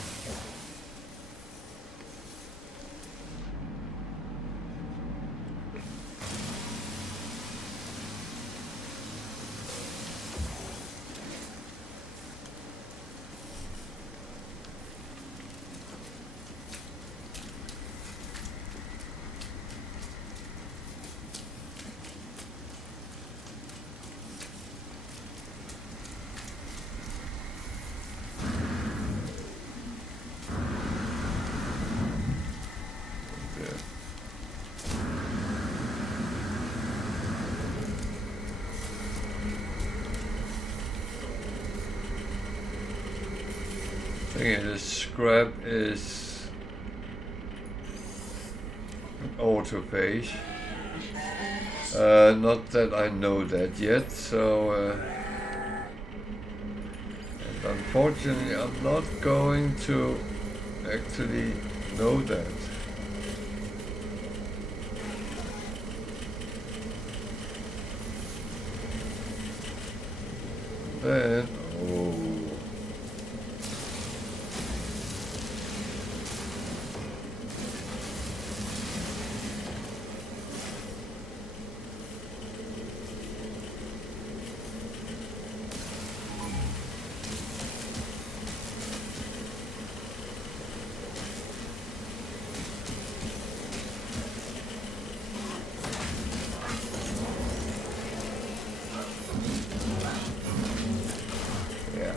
okay, the scrap is autophage. Not that I know that yet, so and unfortunately I'm not going to actually know that. Then, oh.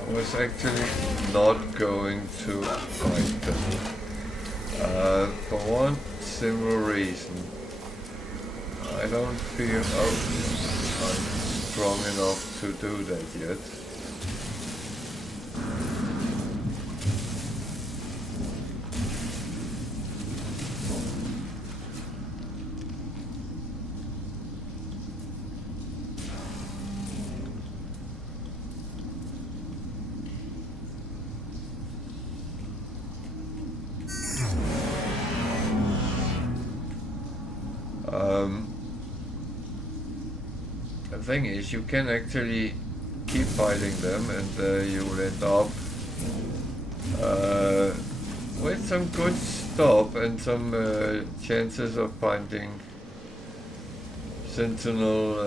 Was actually not going to fight them. For one simple reason. I don't feel I'm strong enough to do that yet. The thing is, you can actually keep fighting them and you will end up with some good stop and some chances of finding sentinel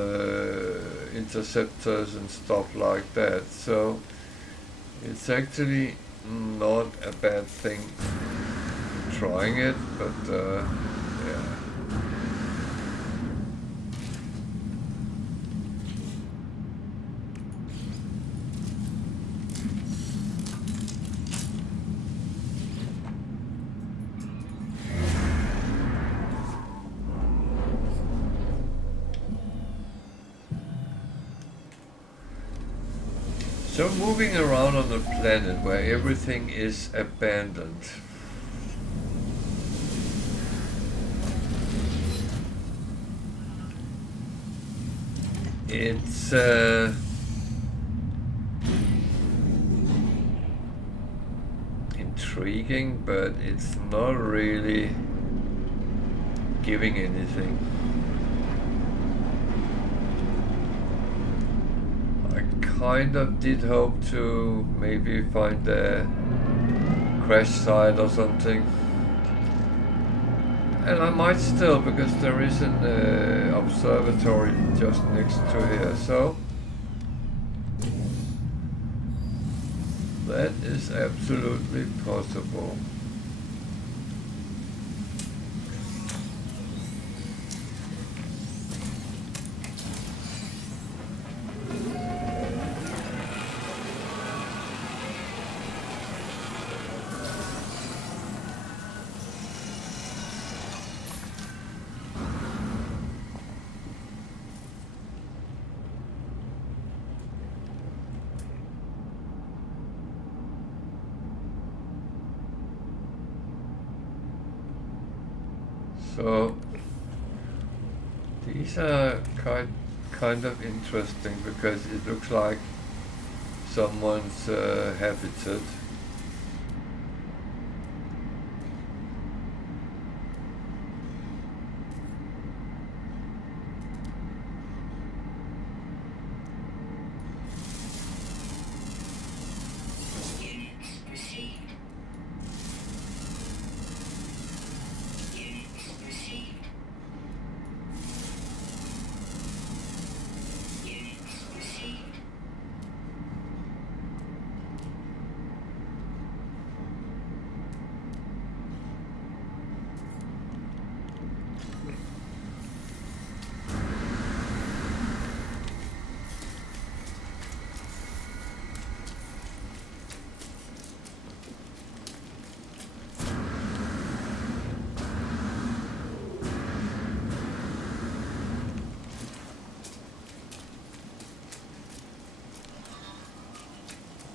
interceptors and stuff like that. So it's actually not a bad thing trying it, but yeah. So moving around on a planet where everything is abandoned. It's intriguing, but it's not really giving anything. Kind of did hope to maybe find a crash site or something, and I might still, because there is an observatory just next to here, so that is absolutely possible. So these are kind of interesting because it looks like someone's habitat.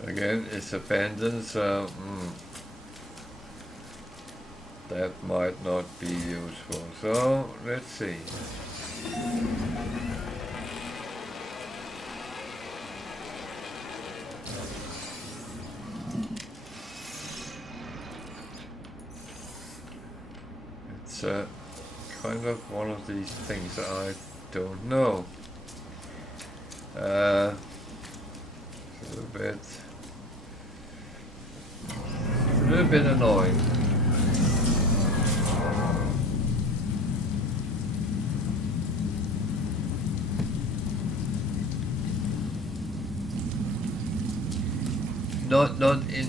Again, it's abandoned, so that might not be useful. So let's see. It's kind of one of these things I don't know. A little bit annoying. Not in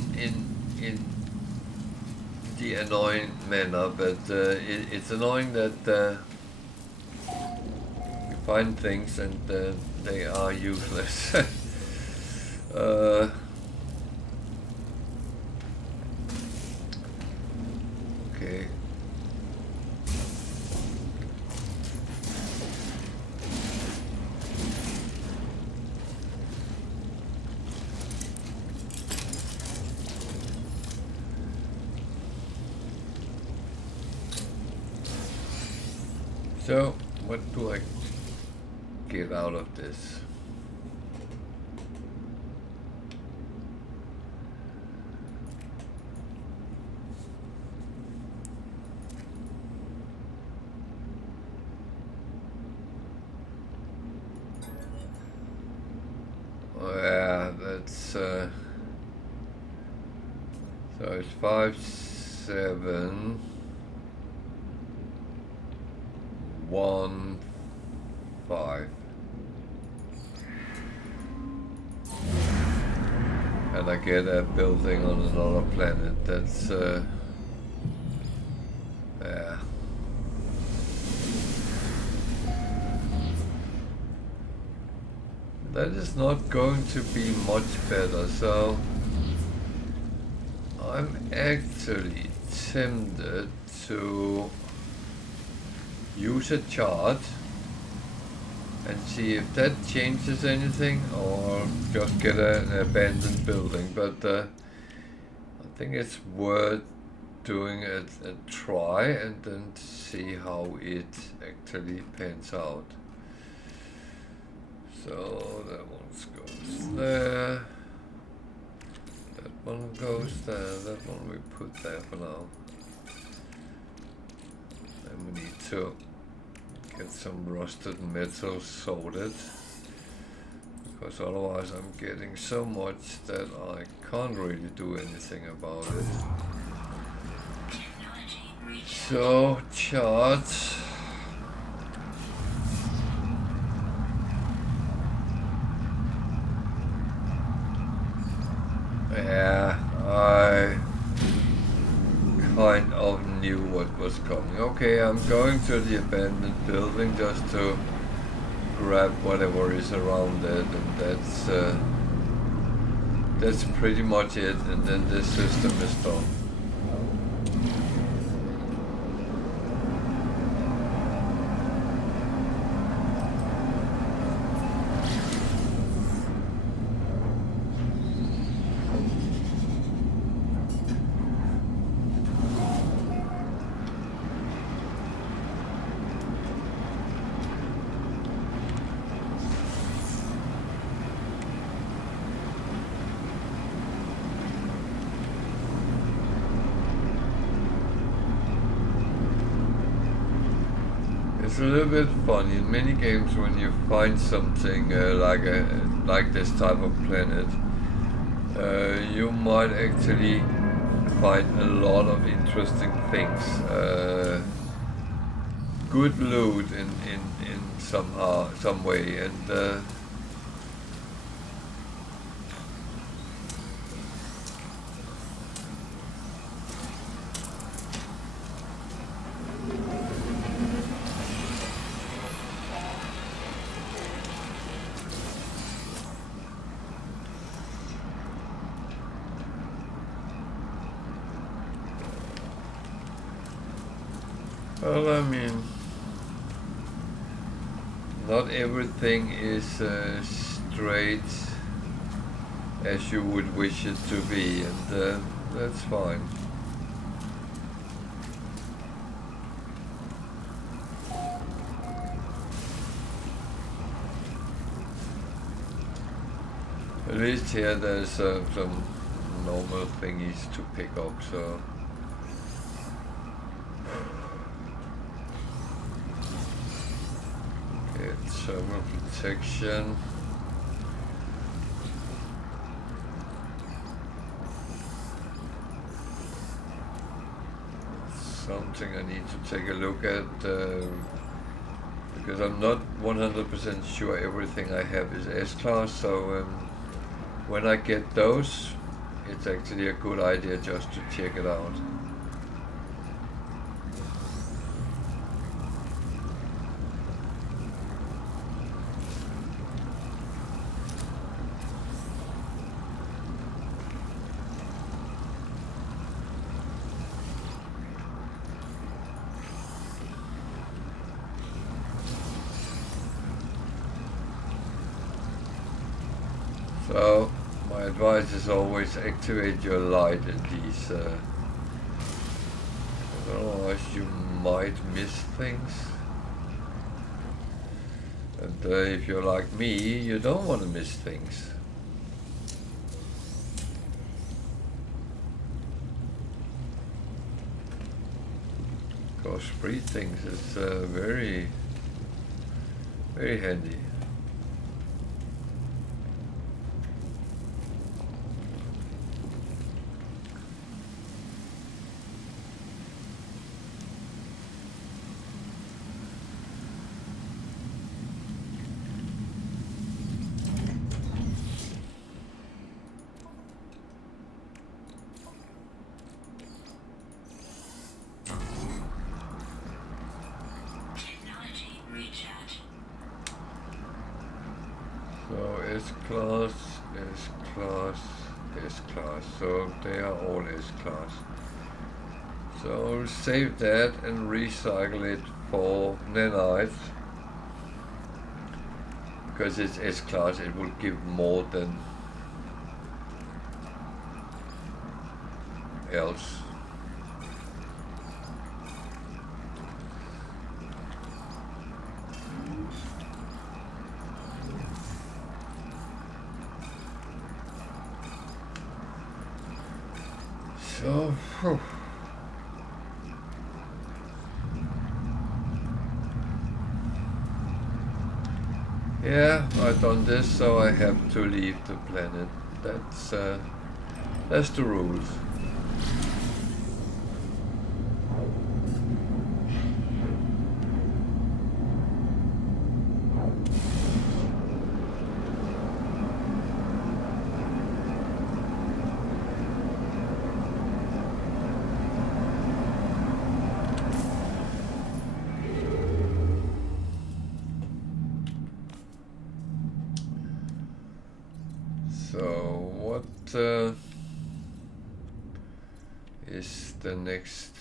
the annoying manner, but it's annoying that you find things and they are useless. Okay. So, what do I get out of this? Oh yeah, that's so it's 5, 7. 1, 5. And I get a building on another planet. That's yeah. That is not going to be much better, so I'm actually tempted to use a chart and see if that changes anything, or just get an abandoned building. But I think it's worth doing a try and then see how it actually pans out. So that one goes there, that one goes there, that one we put there for now. Then we need to get some rusted metal sorted, because otherwise I'm getting so much that I can't really do anything about it. So, charts. Yeah, I kind of knew what was coming. Okay, I'm going to the abandoned building just to grab whatever is around it, and that's pretty much it, and then this system is done. It's a little bit funny in many games when you find something like this type of planet. You might actually find a lot of interesting things. Good loot in some way, and well, I mean, not everything is straight as you would wish it to be, and that's fine. At least here there's some normal thingies to pick up, so. Thermal protection. Something I need to take a look at, because I'm not 100% sure everything I have is S-Class, so when I get those, it's actually a good idea just to check it out. So, my advice is always activate your light at these, otherwise you might miss things. And if you're like me, you don't want to miss things. Because free things is very, very handy. S-Class, S-Class, S-Class. So they are all S-Class. So save that and recycle it for nanite. Because it's S-Class, it will give more than else. So, whew. Yeah, I've done this, so I have to leave the planet. That's the rules. So what is the next?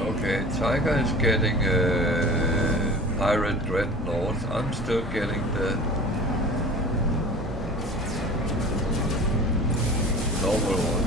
Okay, Tiger is getting pirate dreadnought. I'm still getting the normal ones.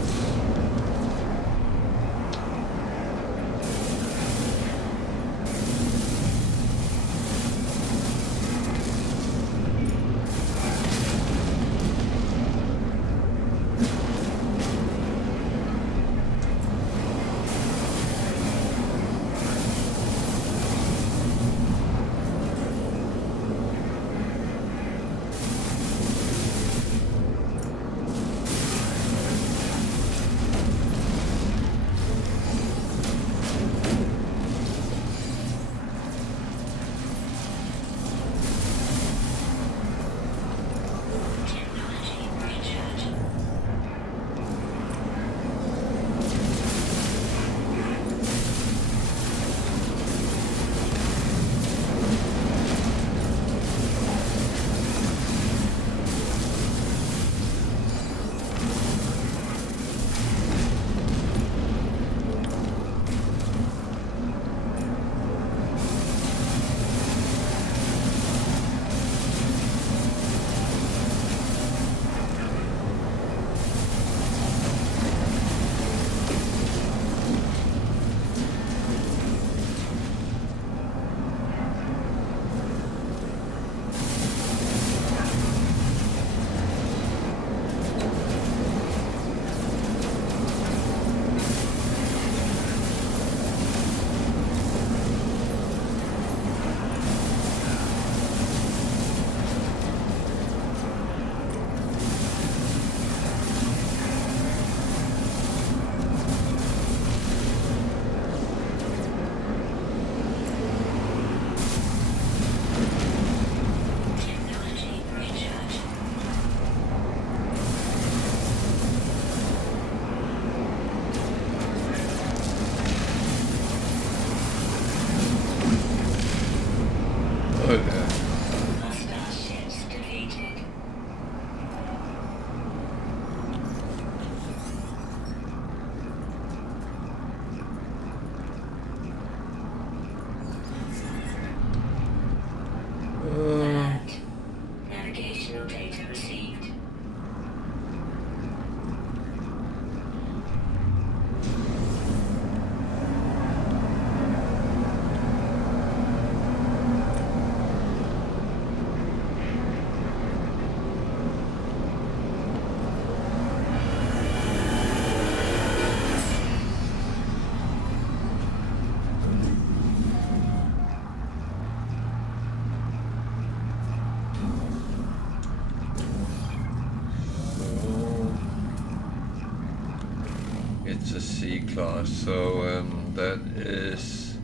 it's a C class, so that is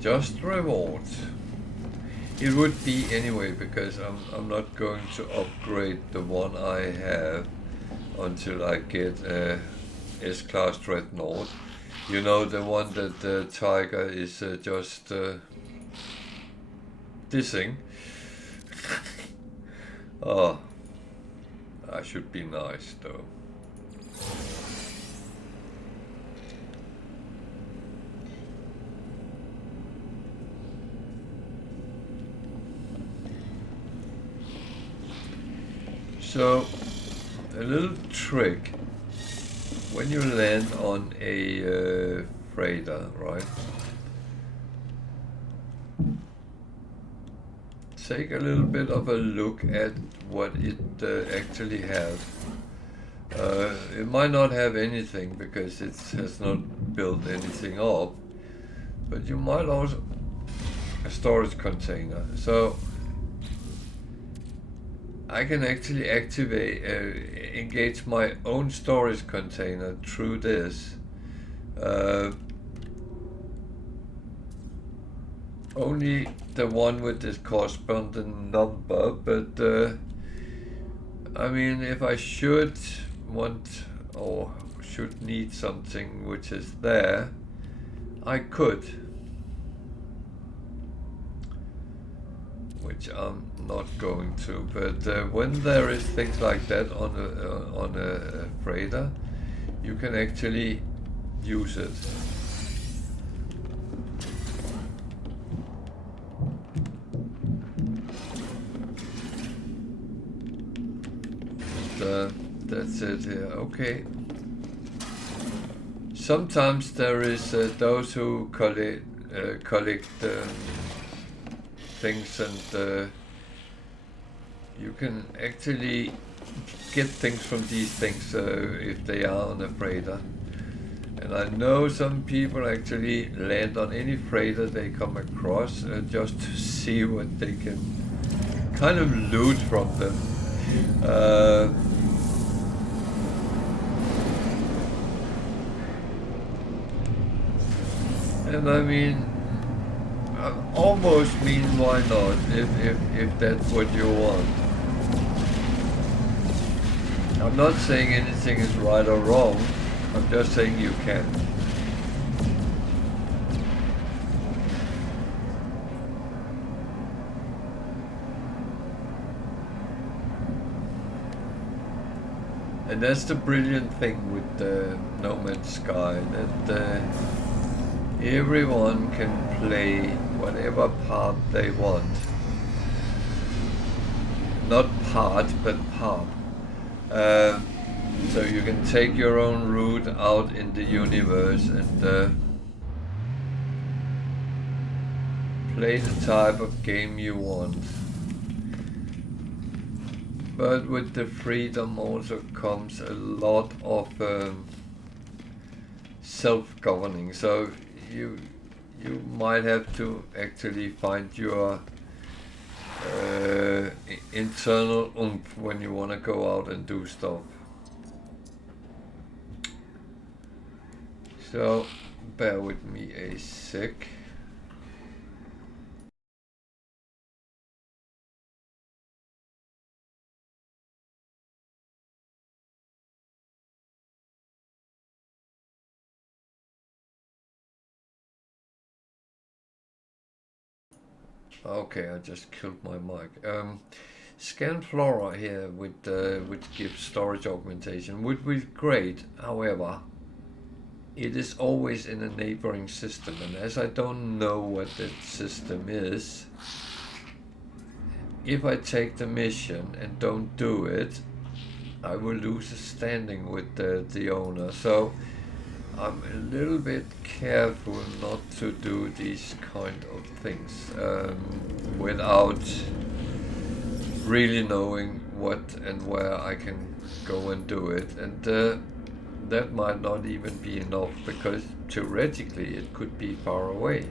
just reward. It would be anyway, because I'm not going to upgrade the one I have until I get a S-class Dreadnought. You know, the one that the Tiger is just dissing. Oh, I should be nice though. So, a little trick. When you land on a freighter, right? Take a little bit of a look at what it actually has. It might not have anything because it has not built anything up, but you might also a storage container. So I can actually activate, engage my own storage container through this. Only the one with this corresponding number, but I mean, if I should want or should need something which is there, I could, which I'm not going to. But when there is things like that on a freighter, you can actually use it. That's it here. Okay. Sometimes there is those who collect things, and you can actually get things from these things if they are on a freighter. And I know some people actually land on any freighter they come across just to see what they can kind of loot from them. And I mean, I almost mean why not, if that's what you want. I'm not saying anything is right or wrong, I'm just saying you can. And that's the brilliant thing with No Man's Sky, that everyone can play whatever part they want. Not part, but part. So you can take your own route out in the universe and play the type of game you want. But with the freedom also comes a lot of self-governing. So you might have to actually find your internal oomph when you want to go out and do stuff. So bear with me a sec. Okay, I just killed my mic. Scan Flora here with give storage augmentation would be great. However, it is always in a neighboring system, and as I don't know what that system is, if I take the mission and don't do it, I will lose a standing with the owner. So I'm a little bit careful not to do these kind of things without really knowing what and where I can go and do it. And that might not even be enough, because theoretically it could be far away.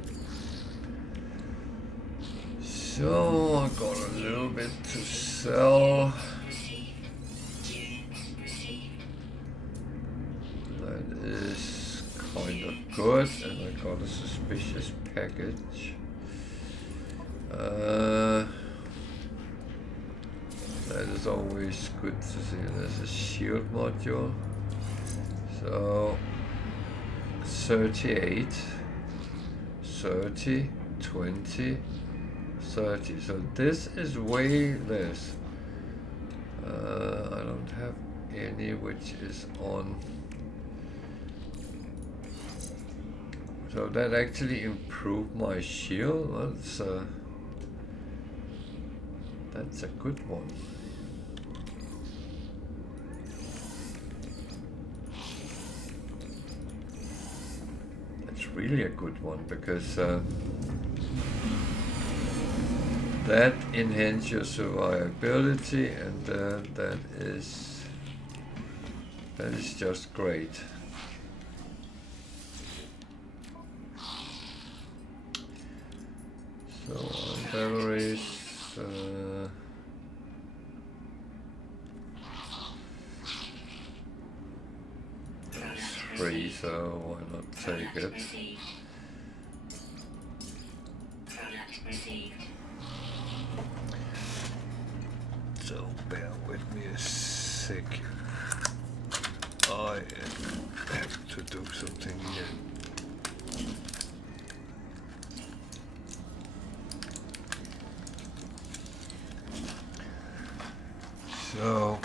So I got a little bit to sell. That is forward, and I got a suspicious package. That is always good to see. There's a shield module. So 38, 30, 20, 30. So this is way less. I don't have any which is on. So that actually improved my shield. That's a good one. That's really a good one because that enhances your survivability, and that is just great. So on batteries, 3, so why not take it? So bear with me a sec. I have to do something here. So,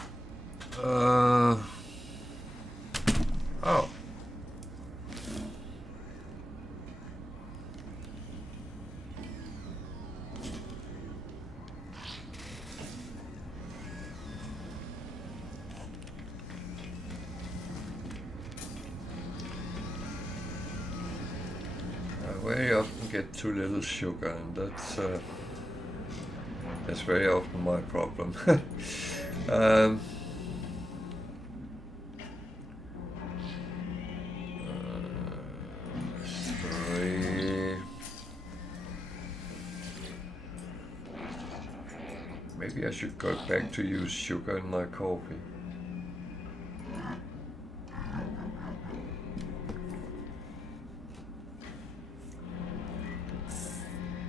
oh. I very often get too little sugar, and that's very often my problem. 3. Maybe I should go back to use sugar in my coffee.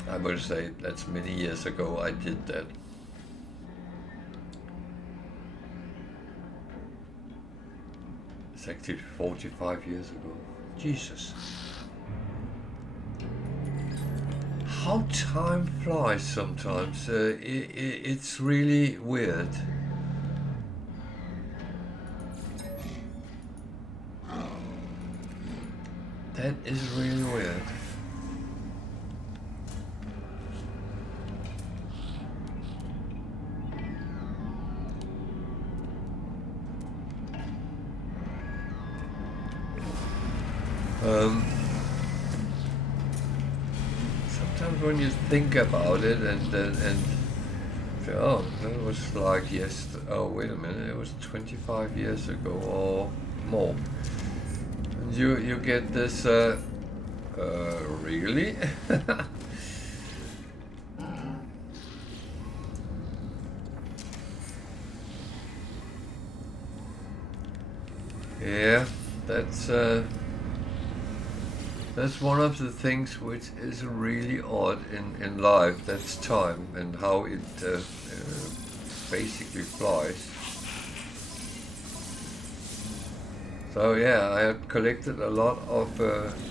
I will say that's many years ago I did that. It's actually 45 years ago. Jesus. How time flies sometimes. It's really weird. That is really weird. Sometimes when you think about it and say, oh, that was like yesterday. Oh, wait a minute, it was 25 years ago or more. And you get this, really? Yeah, that's one of the things which is really odd in life. That's time and how it basically flies. So yeah, I had collected a lot of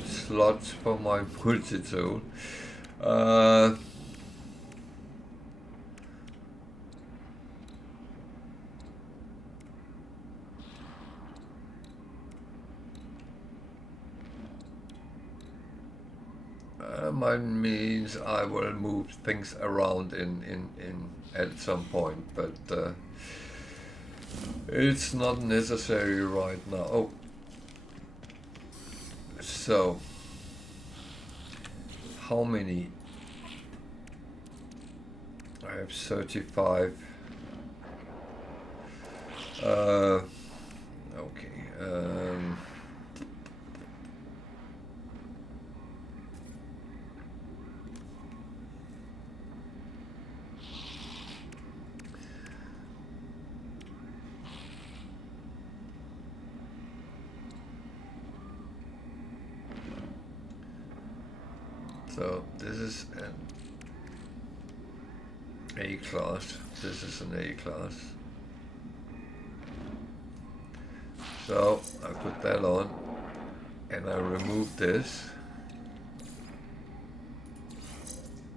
slots for my multi-tool. Mine means I will move things around in at some point, but it's not necessary right now. Oh, so how many? I have 35. Okay. So this is an A class. This is an A class. So I put that on and I remove this.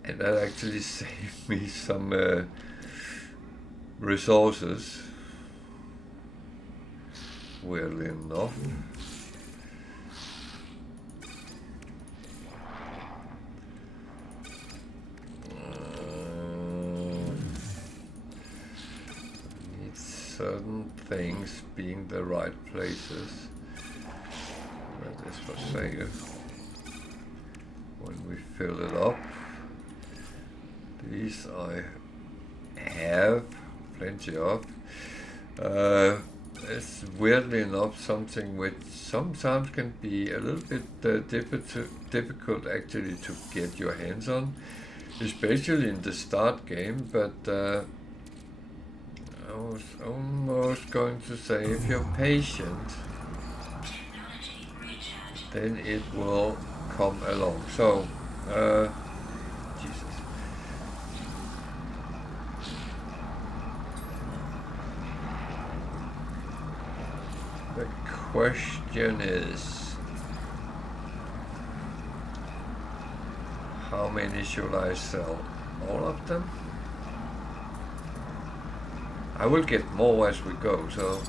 And that actually saved me some resources, weirdly enough. Need certain things being the right places. That is for sale. When we fill it up. These I have plenty of. It's weirdly enough something which sometimes can be a little bit difficult actually to get your hands on, especially in the start game, but I was almost going to say if you're patient, then it will come along. So, Jesus. The question is, how many should I sell? All of them? I will get more as we go, so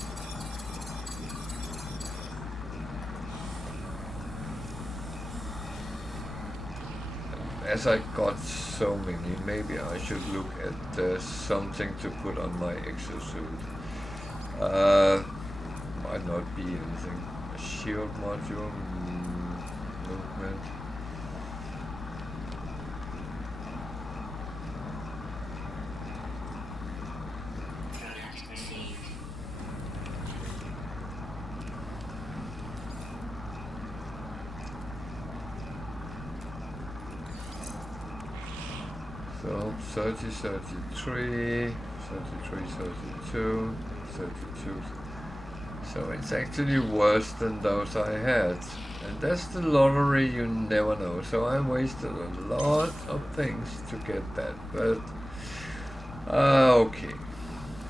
as I got so many, maybe I should look at something to put on my exosuit. Might not be anything. A shield module, movement. So 30, 33, 33, 32, 32. So it's actually worse than those I had. And that's the lottery, you never know. So I wasted a lot of things to get that. But, okay.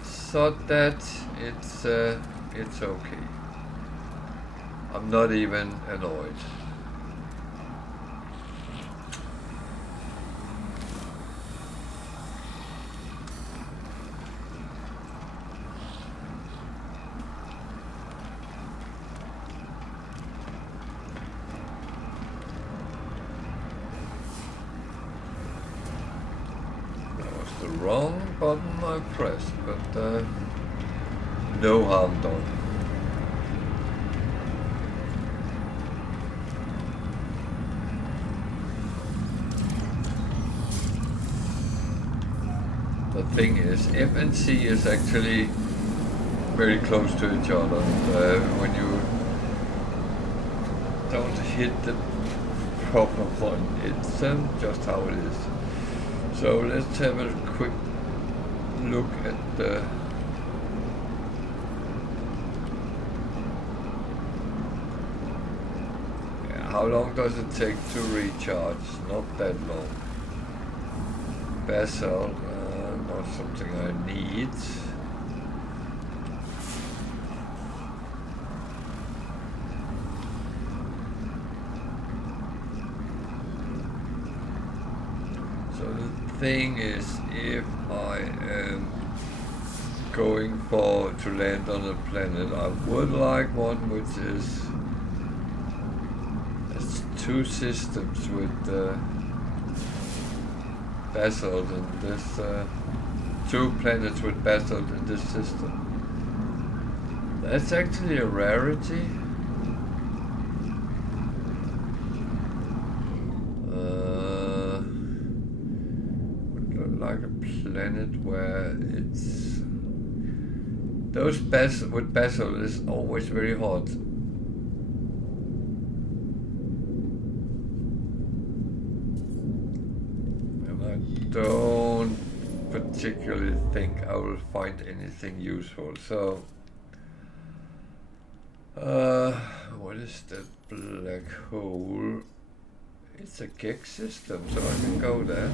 So that it's okay. I'm not even annoyed. Wrong button I pressed, but no harm done. The thing is, F and C is actually very close to each other. When you don't hit the proper one, it's just how it is. So let's have a quick look at the how long does it take to recharge? Not that long. Basalt, not something I need. Thing is, if I am going to land on a planet, I would like one which is it's two systems with basalt in this two planets with basalt in this system. That's actually a rarity. Like a planet where it's those with basalt is always very hot. And I don't particularly think I will find anything useful. So what is that black hole? It's a gig system, so I can go there.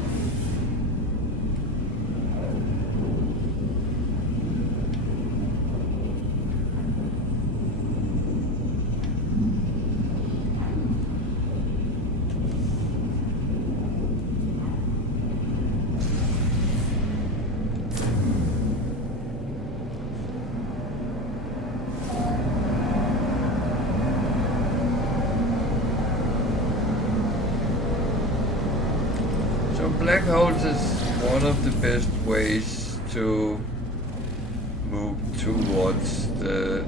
Black holes is one of the best ways to move towards the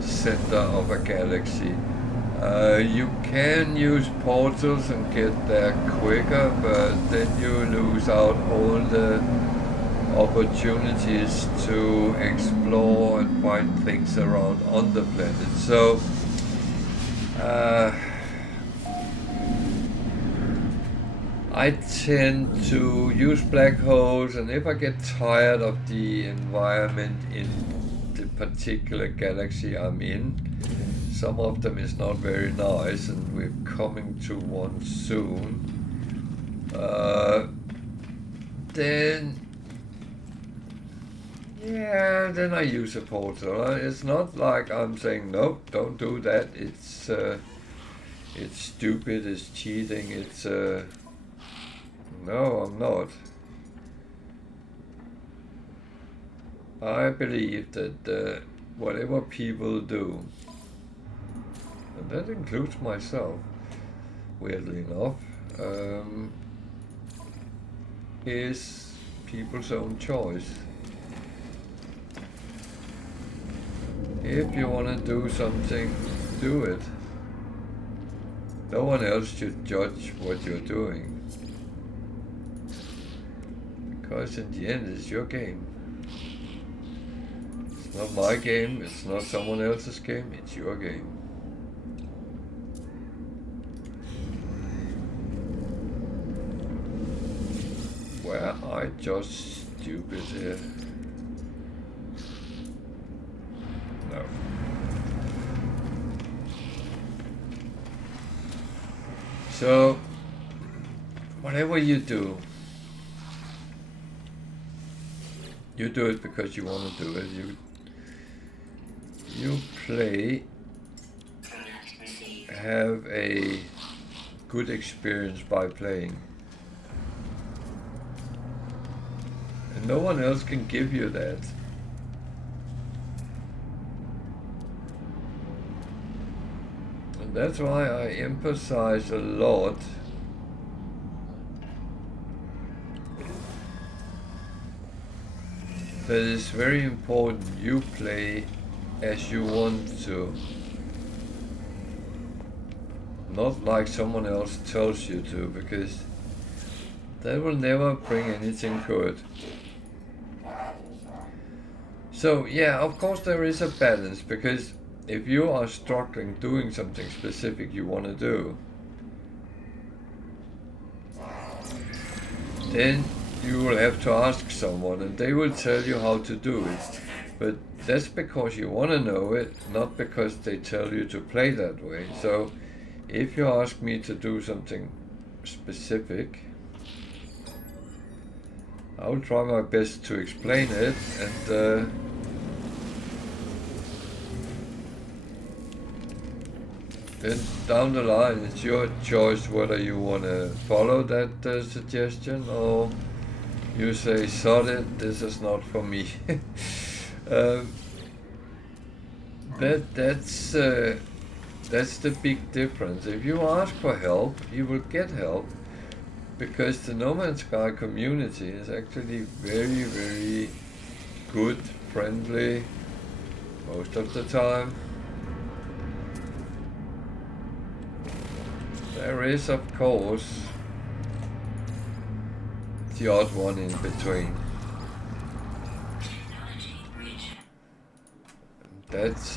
center of a galaxy. You can use portals and get there quicker, but then you lose out all the opportunities to explore and find things around on the planet. So I tend to use black holes, and if I get tired of the environment in the particular galaxy I'm in, some of them is not very nice, and we're coming to one soon, then I use a portal. It's not like I'm saying, nope, don't do that, it's stupid, it's cheating, it's no, I'm not. I believe that whatever people do, and that includes myself, weirdly enough, is people's own choice. If you want to do something, do it. No one else should judge what you're doing. Because in the end, it's your game. It's not my game, it's not someone else's game, it's your game. Were I just stupid here? No. So, whatever you do, you do it because you want to do it. You play, have a good experience by playing. And no one else can give you that. And that's why I emphasize a lot that it's very important you play as you want to, not like someone else tells you to, because that will never bring anything good. So yeah, of course there is a balance, because if you are struggling doing something specific you want to do, then you will have to ask someone and they will tell you how to do it. But that's because you want to know it, not because they tell you to play that way. So if you ask me to do something specific, I will try my best to explain it, and then down the line it's your choice whether you want to follow that suggestion, or you say, sod it, this is not for me. That's the big difference. If you ask for help, you will get help, because the No Man's Sky community is actually very, very good, friendly, most of the time. There is, of course, the odd one in between. That's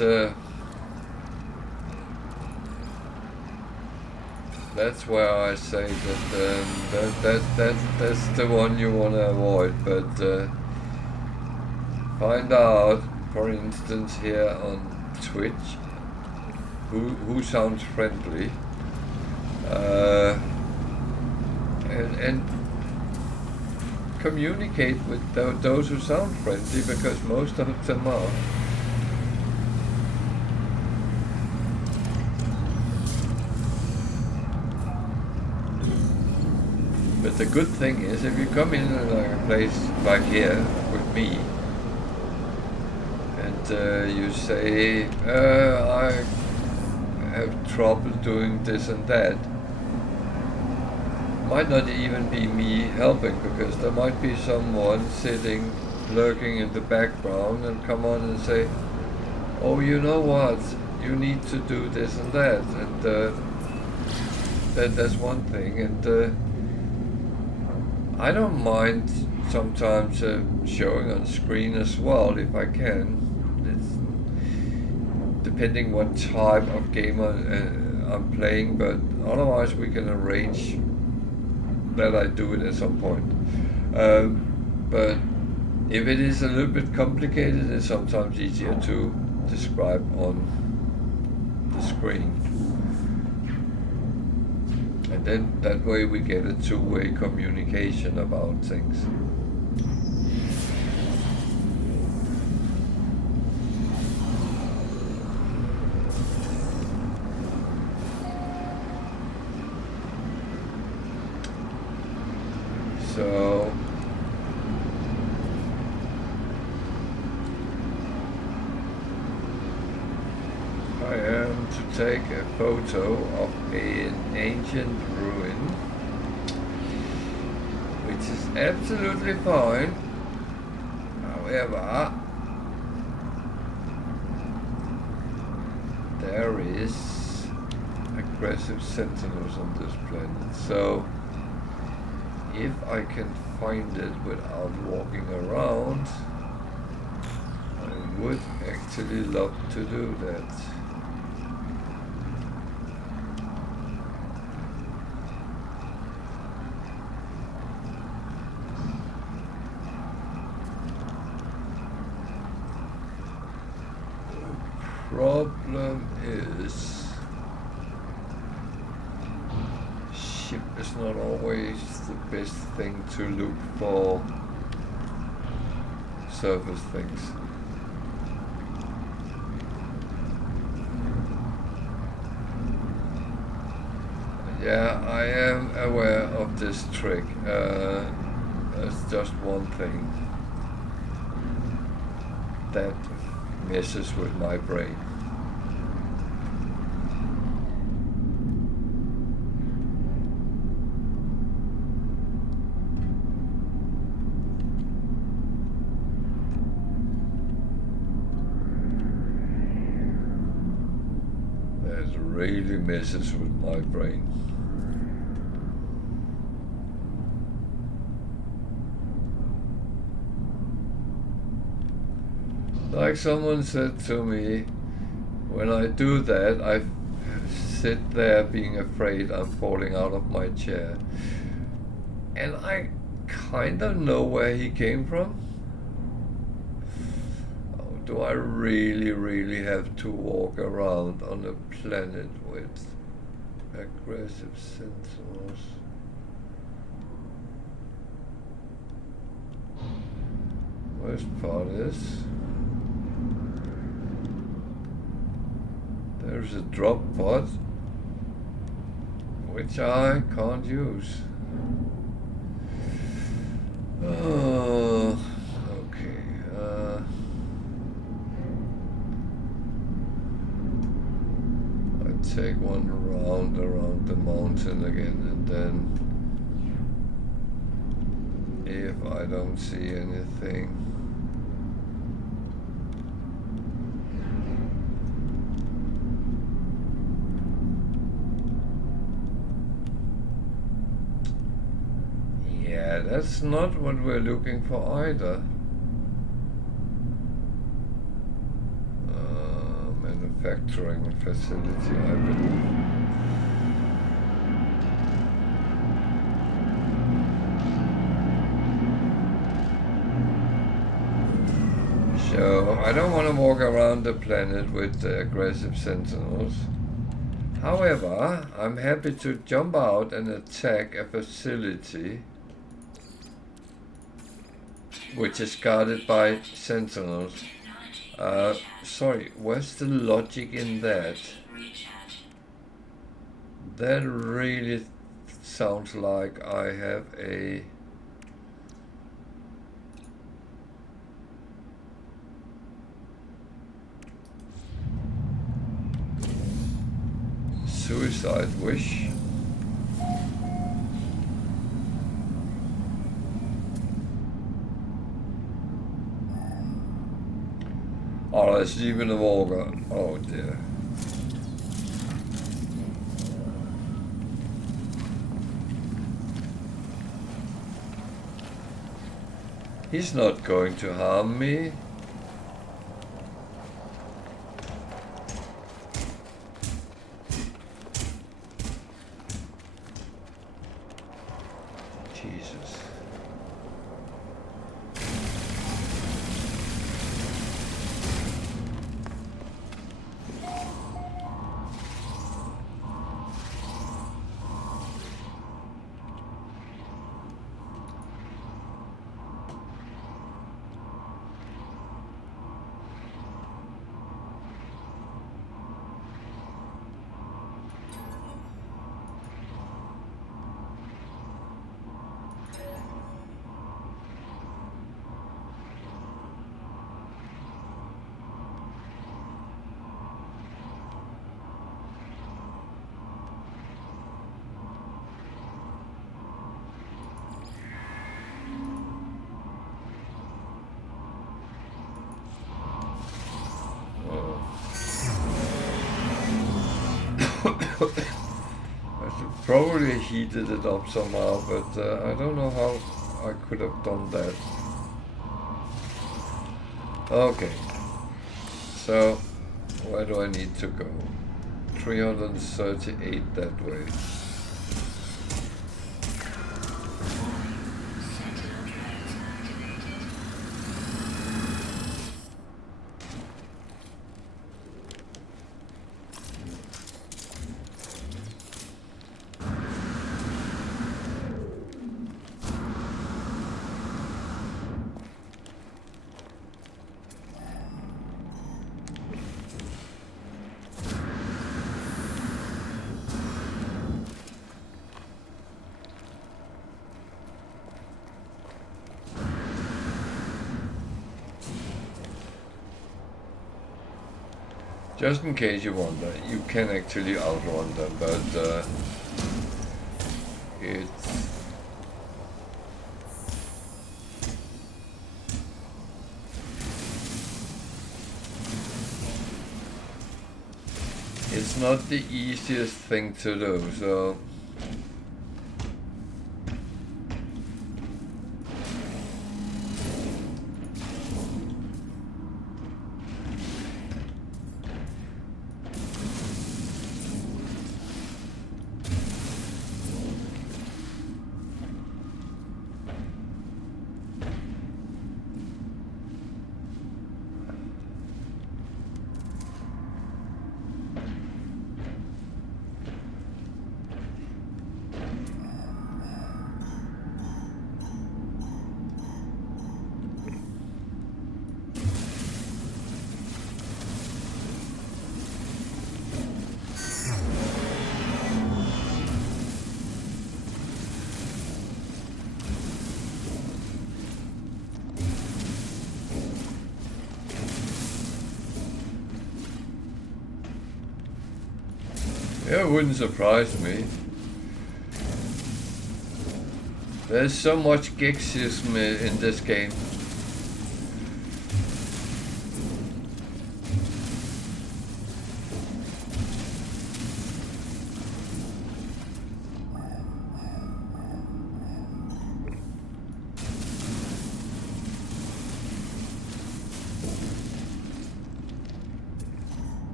where I say that that's the one you want to avoid. But find out, for instance, here on Twitch, who sounds friendly. and communicate with those who sound friendly, because most of them are. But the good thing is, if you come in a place like here with me, and you say, I have trouble doing this and that, might not even be me helping, because there might be someone sitting, lurking in the background, and come on and say, oh, you know what, you need to do this and that, and that's one thing. And I don't mind sometimes showing on screen as well, if I can. It's depending what type of game I'm playing, but otherwise we can arrange that I do it at some point. But if it is a little bit complicated, it's sometimes easier to describe on the screen. And then that way we get a two-way communication about things. So I am to take a photo of an ancient ruin, which is absolutely fine. However, there is aggressive sentinels on this planet, so if I can find it without walking around, I would actually love to do that. Problem is, ship is not always the best thing to look for surface things. Yeah, I am aware of this trick. There's just one thing that messes with my brain. That really messes with my brain. Like someone said to me, when I do that, I sit there being afraid I'm falling out of my chair. And I kind of know where he came from. Oh, do I really have to walk around on a planet with aggressive sentinels? Worst part is, there's a drop pod, which I can't use. Oh, okay. I take one round around the mountain again, and then if I don't see anything, yeah, that's not what we're looking for either. Manufacturing facility, I believe. So I don't want to walk around the planet with aggressive sentinels. However, I'm happy to jump out and attack a facility which is guarded by sentinels. Sorry, where's the logic in that? That really sounds like I have a suicide wish. Oh, that's even a Volga. Oh dear. He's not going to harm me. Jesus. I should probably heated it up somehow, but I don't know how I could have done that. Okay, so where do I need to go? 338 that way. Just in case you wonder, you can actually outrun them, but it's not the easiest thing to do, so yeah, it wouldn't surprise me. There's so much Gexism in this game.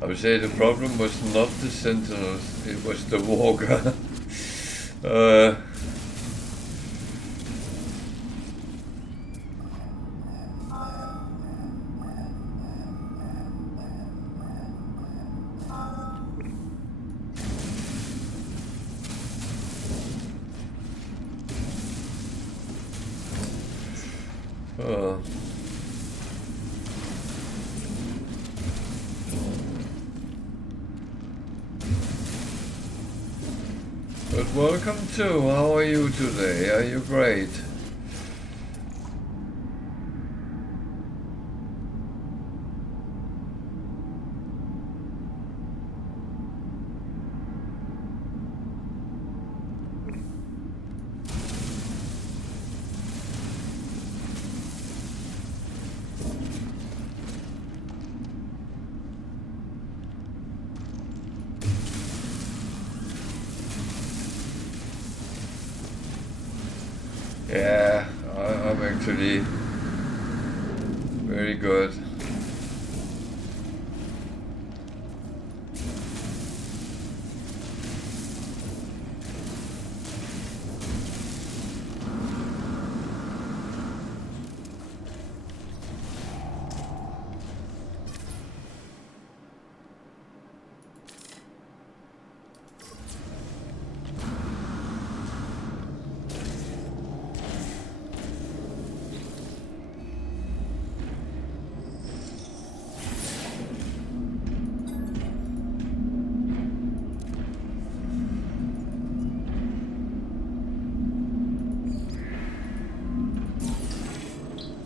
I would say the problem was not the sentinels, it was the walker. Oh. But welcome too. How are you today? Are you great? Yeah, I'm actually very good.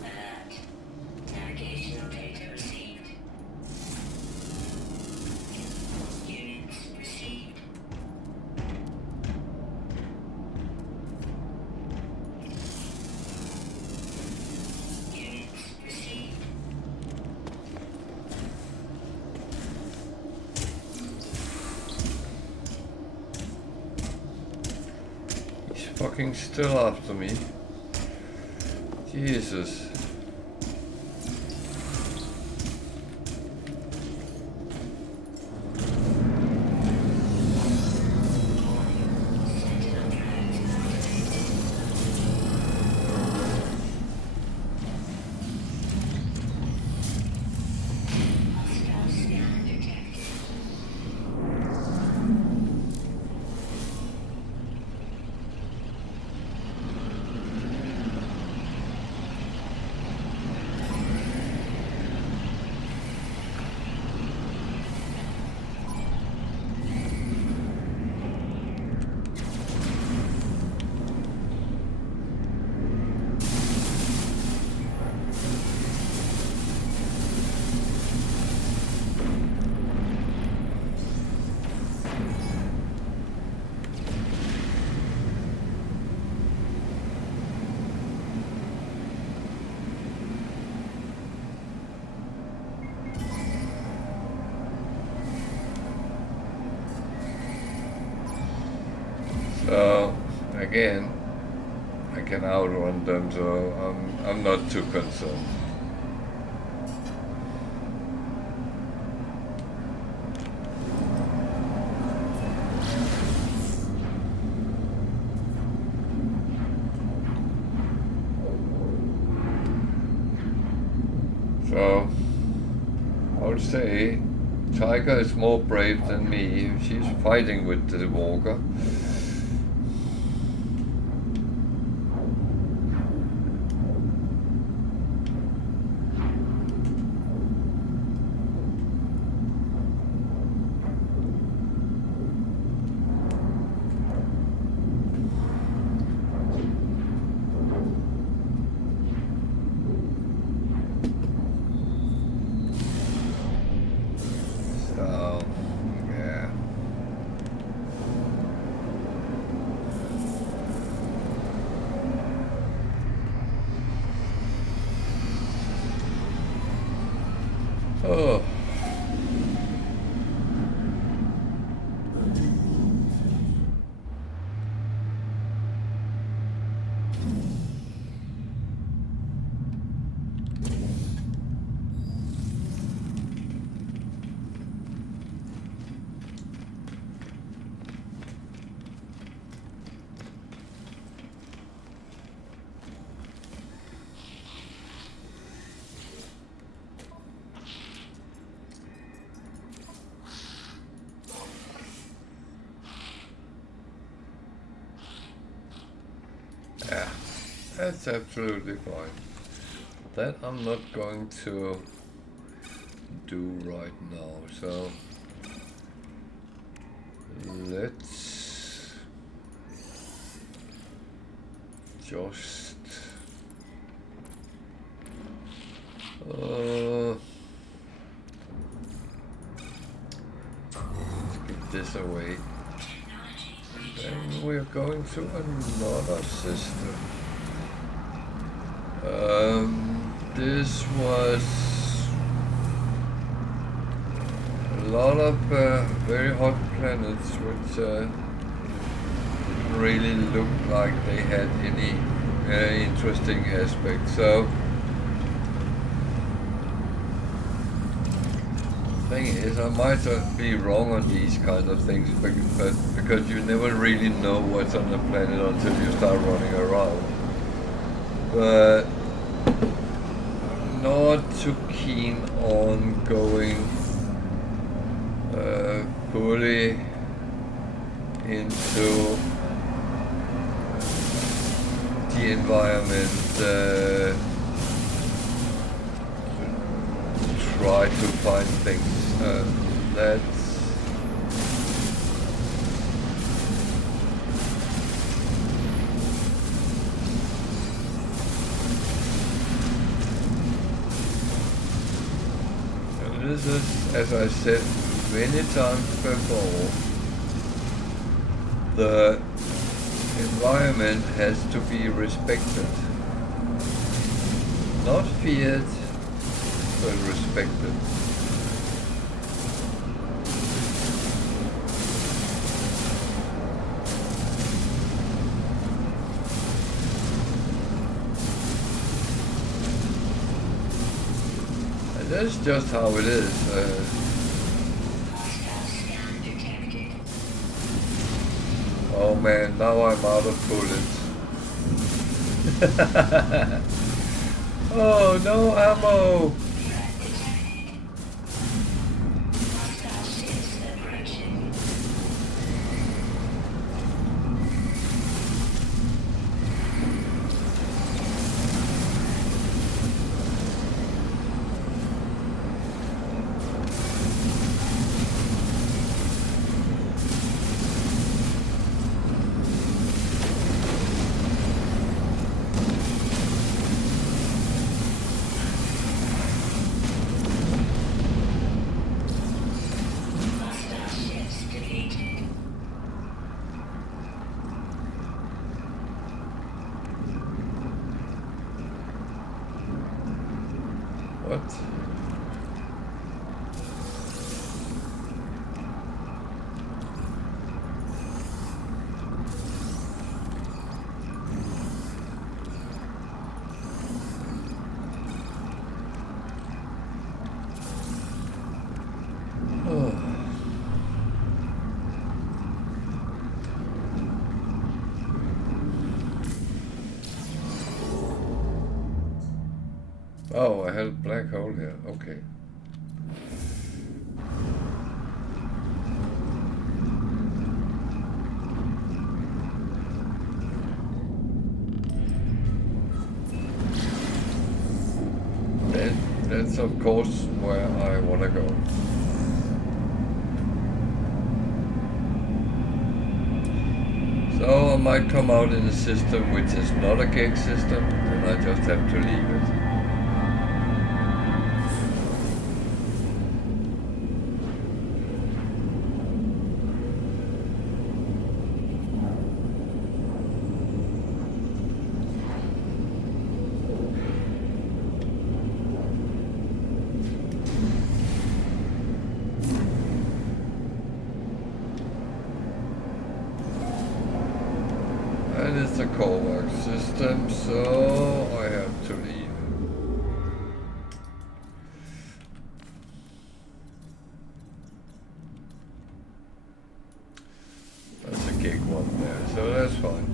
Alert. Navigational data received. Units received. Units received. He's fucking still after me. Jesus. Hostile scan detected. So again, I can outrun them, so I'm not too concerned. So I would say Tiger is more brave than me. She's fighting with the walker. So yeah. Oh. Yeah, that's absolutely fine. that I'm not going to do right now, so let's just let's get this away. Then we're going to another system. This was a lot of very hot planets which didn't really look like they had any interesting aspects. So the thing is, I might be wrong on these kind of things, but because you never really know what's on the planet until you start running around. But I'm not too keen on going fully into the environment to try to find things. That's this is, as I said many times before, the environment has to be respected. Not feared, but respected. And that's just how it is. Oh man, now I'm out of bullets. Oh, no ammo! What? Oh, I had a black hole here. Okay. That's of course where I want to go. So I might come out in a system which is not a cake system, and I just have to leave it. And it's a callback system, so I have to leave. That's a gig one there, so that's fine.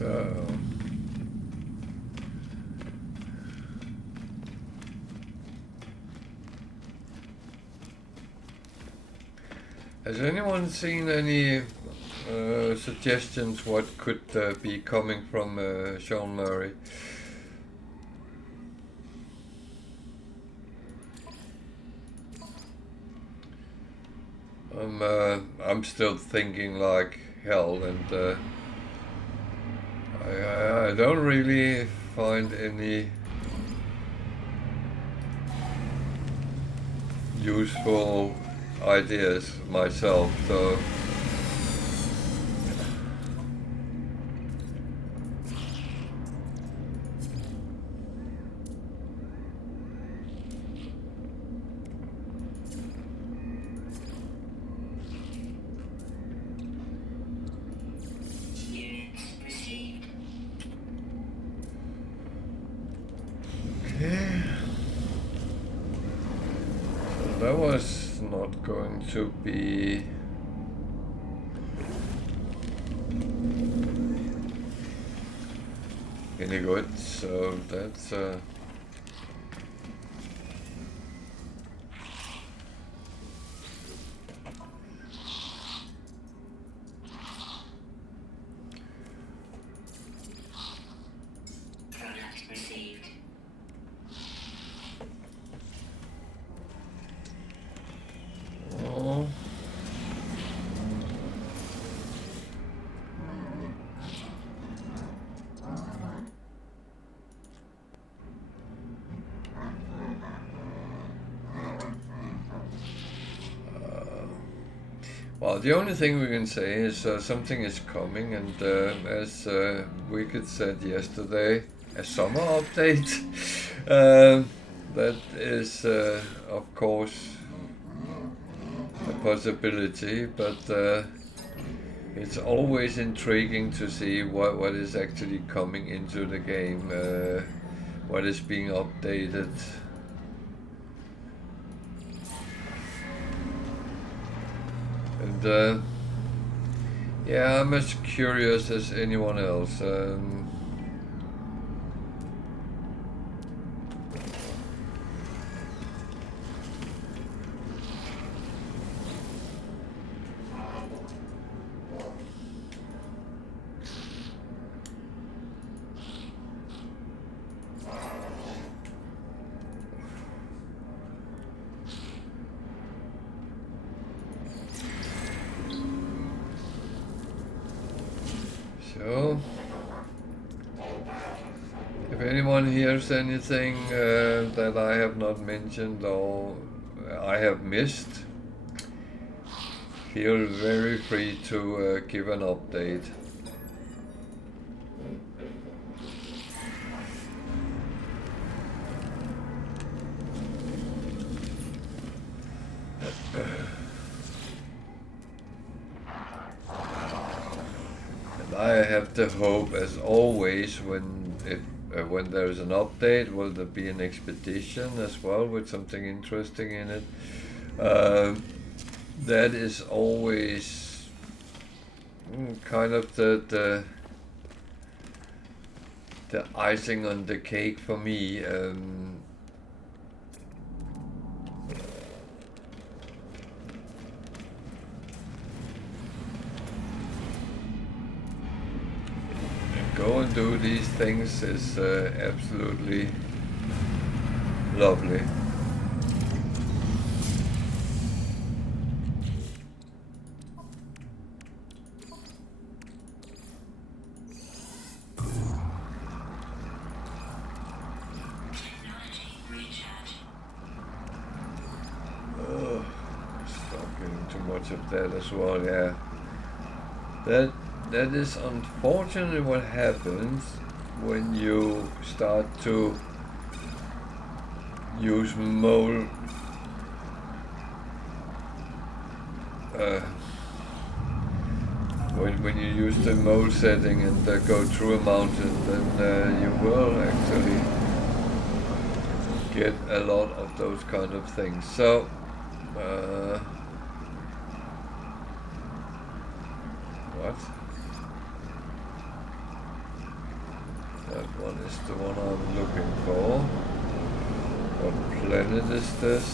So has anyone seen any suggestions what could be coming from Sean Murray? I'm still thinking like hell, and I don't really find any useful ideas myself, so Units received. okay. So that was not going to be any good, so that's Product received. oh. Well, the only thing we can say is something is coming, and as Wicked said yesterday, a summer update. That is, of course, a possibility, but it's always intriguing to see what is actually coming into the game, what is being updated. And yeah, I'm as curious as anyone else. So, if anyone hears anything that I have not mentioned or I have missed, feel very free to give an update. I have the hope, as always, when there's an update, will there be an expedition as well with something interesting in it? That is always kind of the icing on the cake for me. Go and do these things is absolutely lovely. Technology recharge. Oh, stop getting too much of that as well, yeah. That is unfortunately what happens when you start to use mole when you use the mole setting and go through a mountain, then you will actually get a lot of those kind of things. So what? is the one I'm looking for. What planet is this?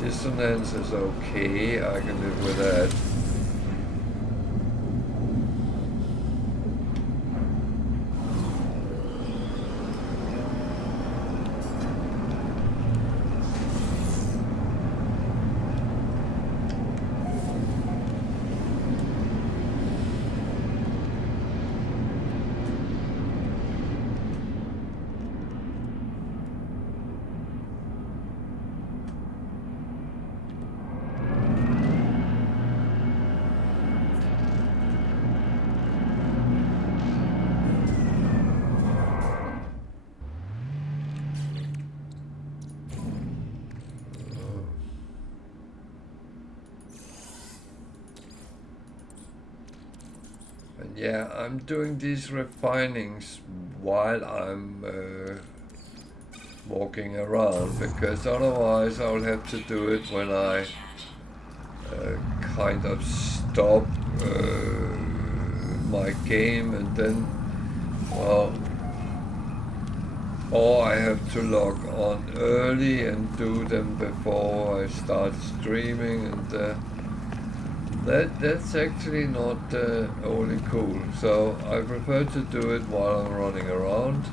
Dissonance is okay, I can live with that. Yeah, I'm doing these refinings while I'm walking around, because otherwise I'll have to do it when I kind of stop my game, and then, well, or I have to log on early and do them before I start streaming, and that's actually not only cool. So I prefer to do it while I'm running around.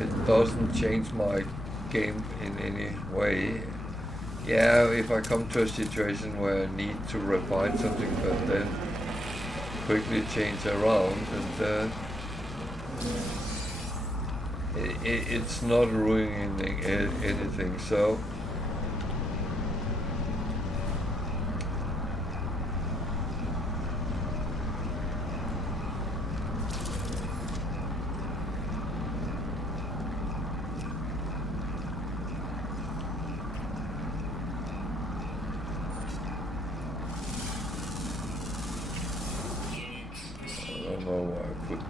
It doesn't change my game in any way. Yeah, if I come to a situation where I need to refine something, but then quickly change around, and it's not ruining anything. So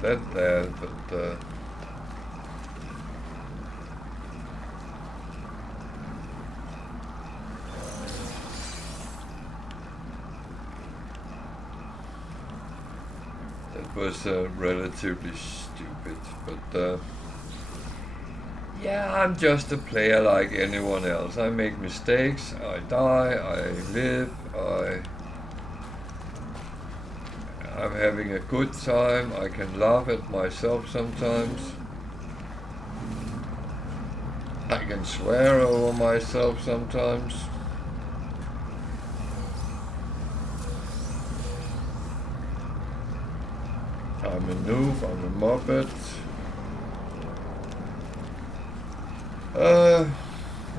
that there, but that was relatively stupid, but yeah, I'm just a player like anyone else. I make mistakes, I die, I live, I'm having a good time. I can laugh at myself sometimes. I can swear over myself sometimes. I'm a noob, I'm a muppet.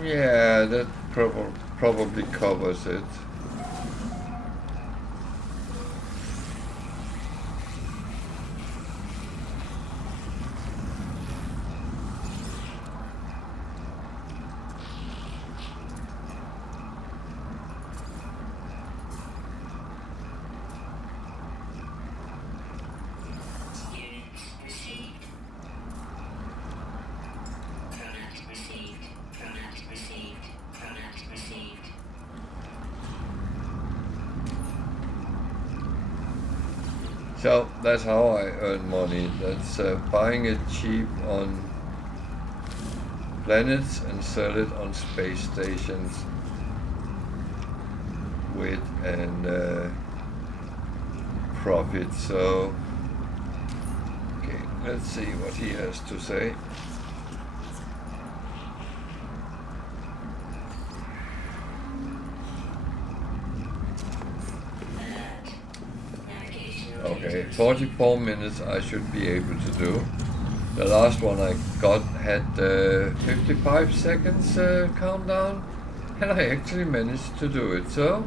Yeah, that probably covers it. So that's how I earn money. That's buying it cheap on planets and sell it on space stations with an profit. So, okay, let's see what he has to say. Okay, 44 minutes I should be able to do. The last one I got had 55 seconds countdown, and I actually managed to do it, so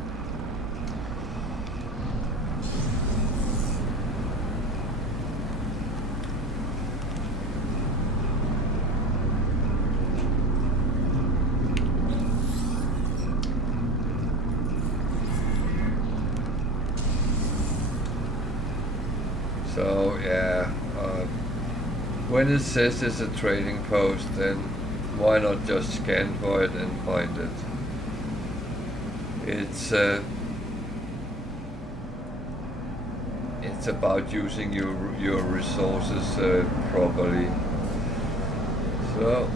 yeah, when it says it's a trading post, then why not just scan for it and find it? It's it's about using your resources properly. So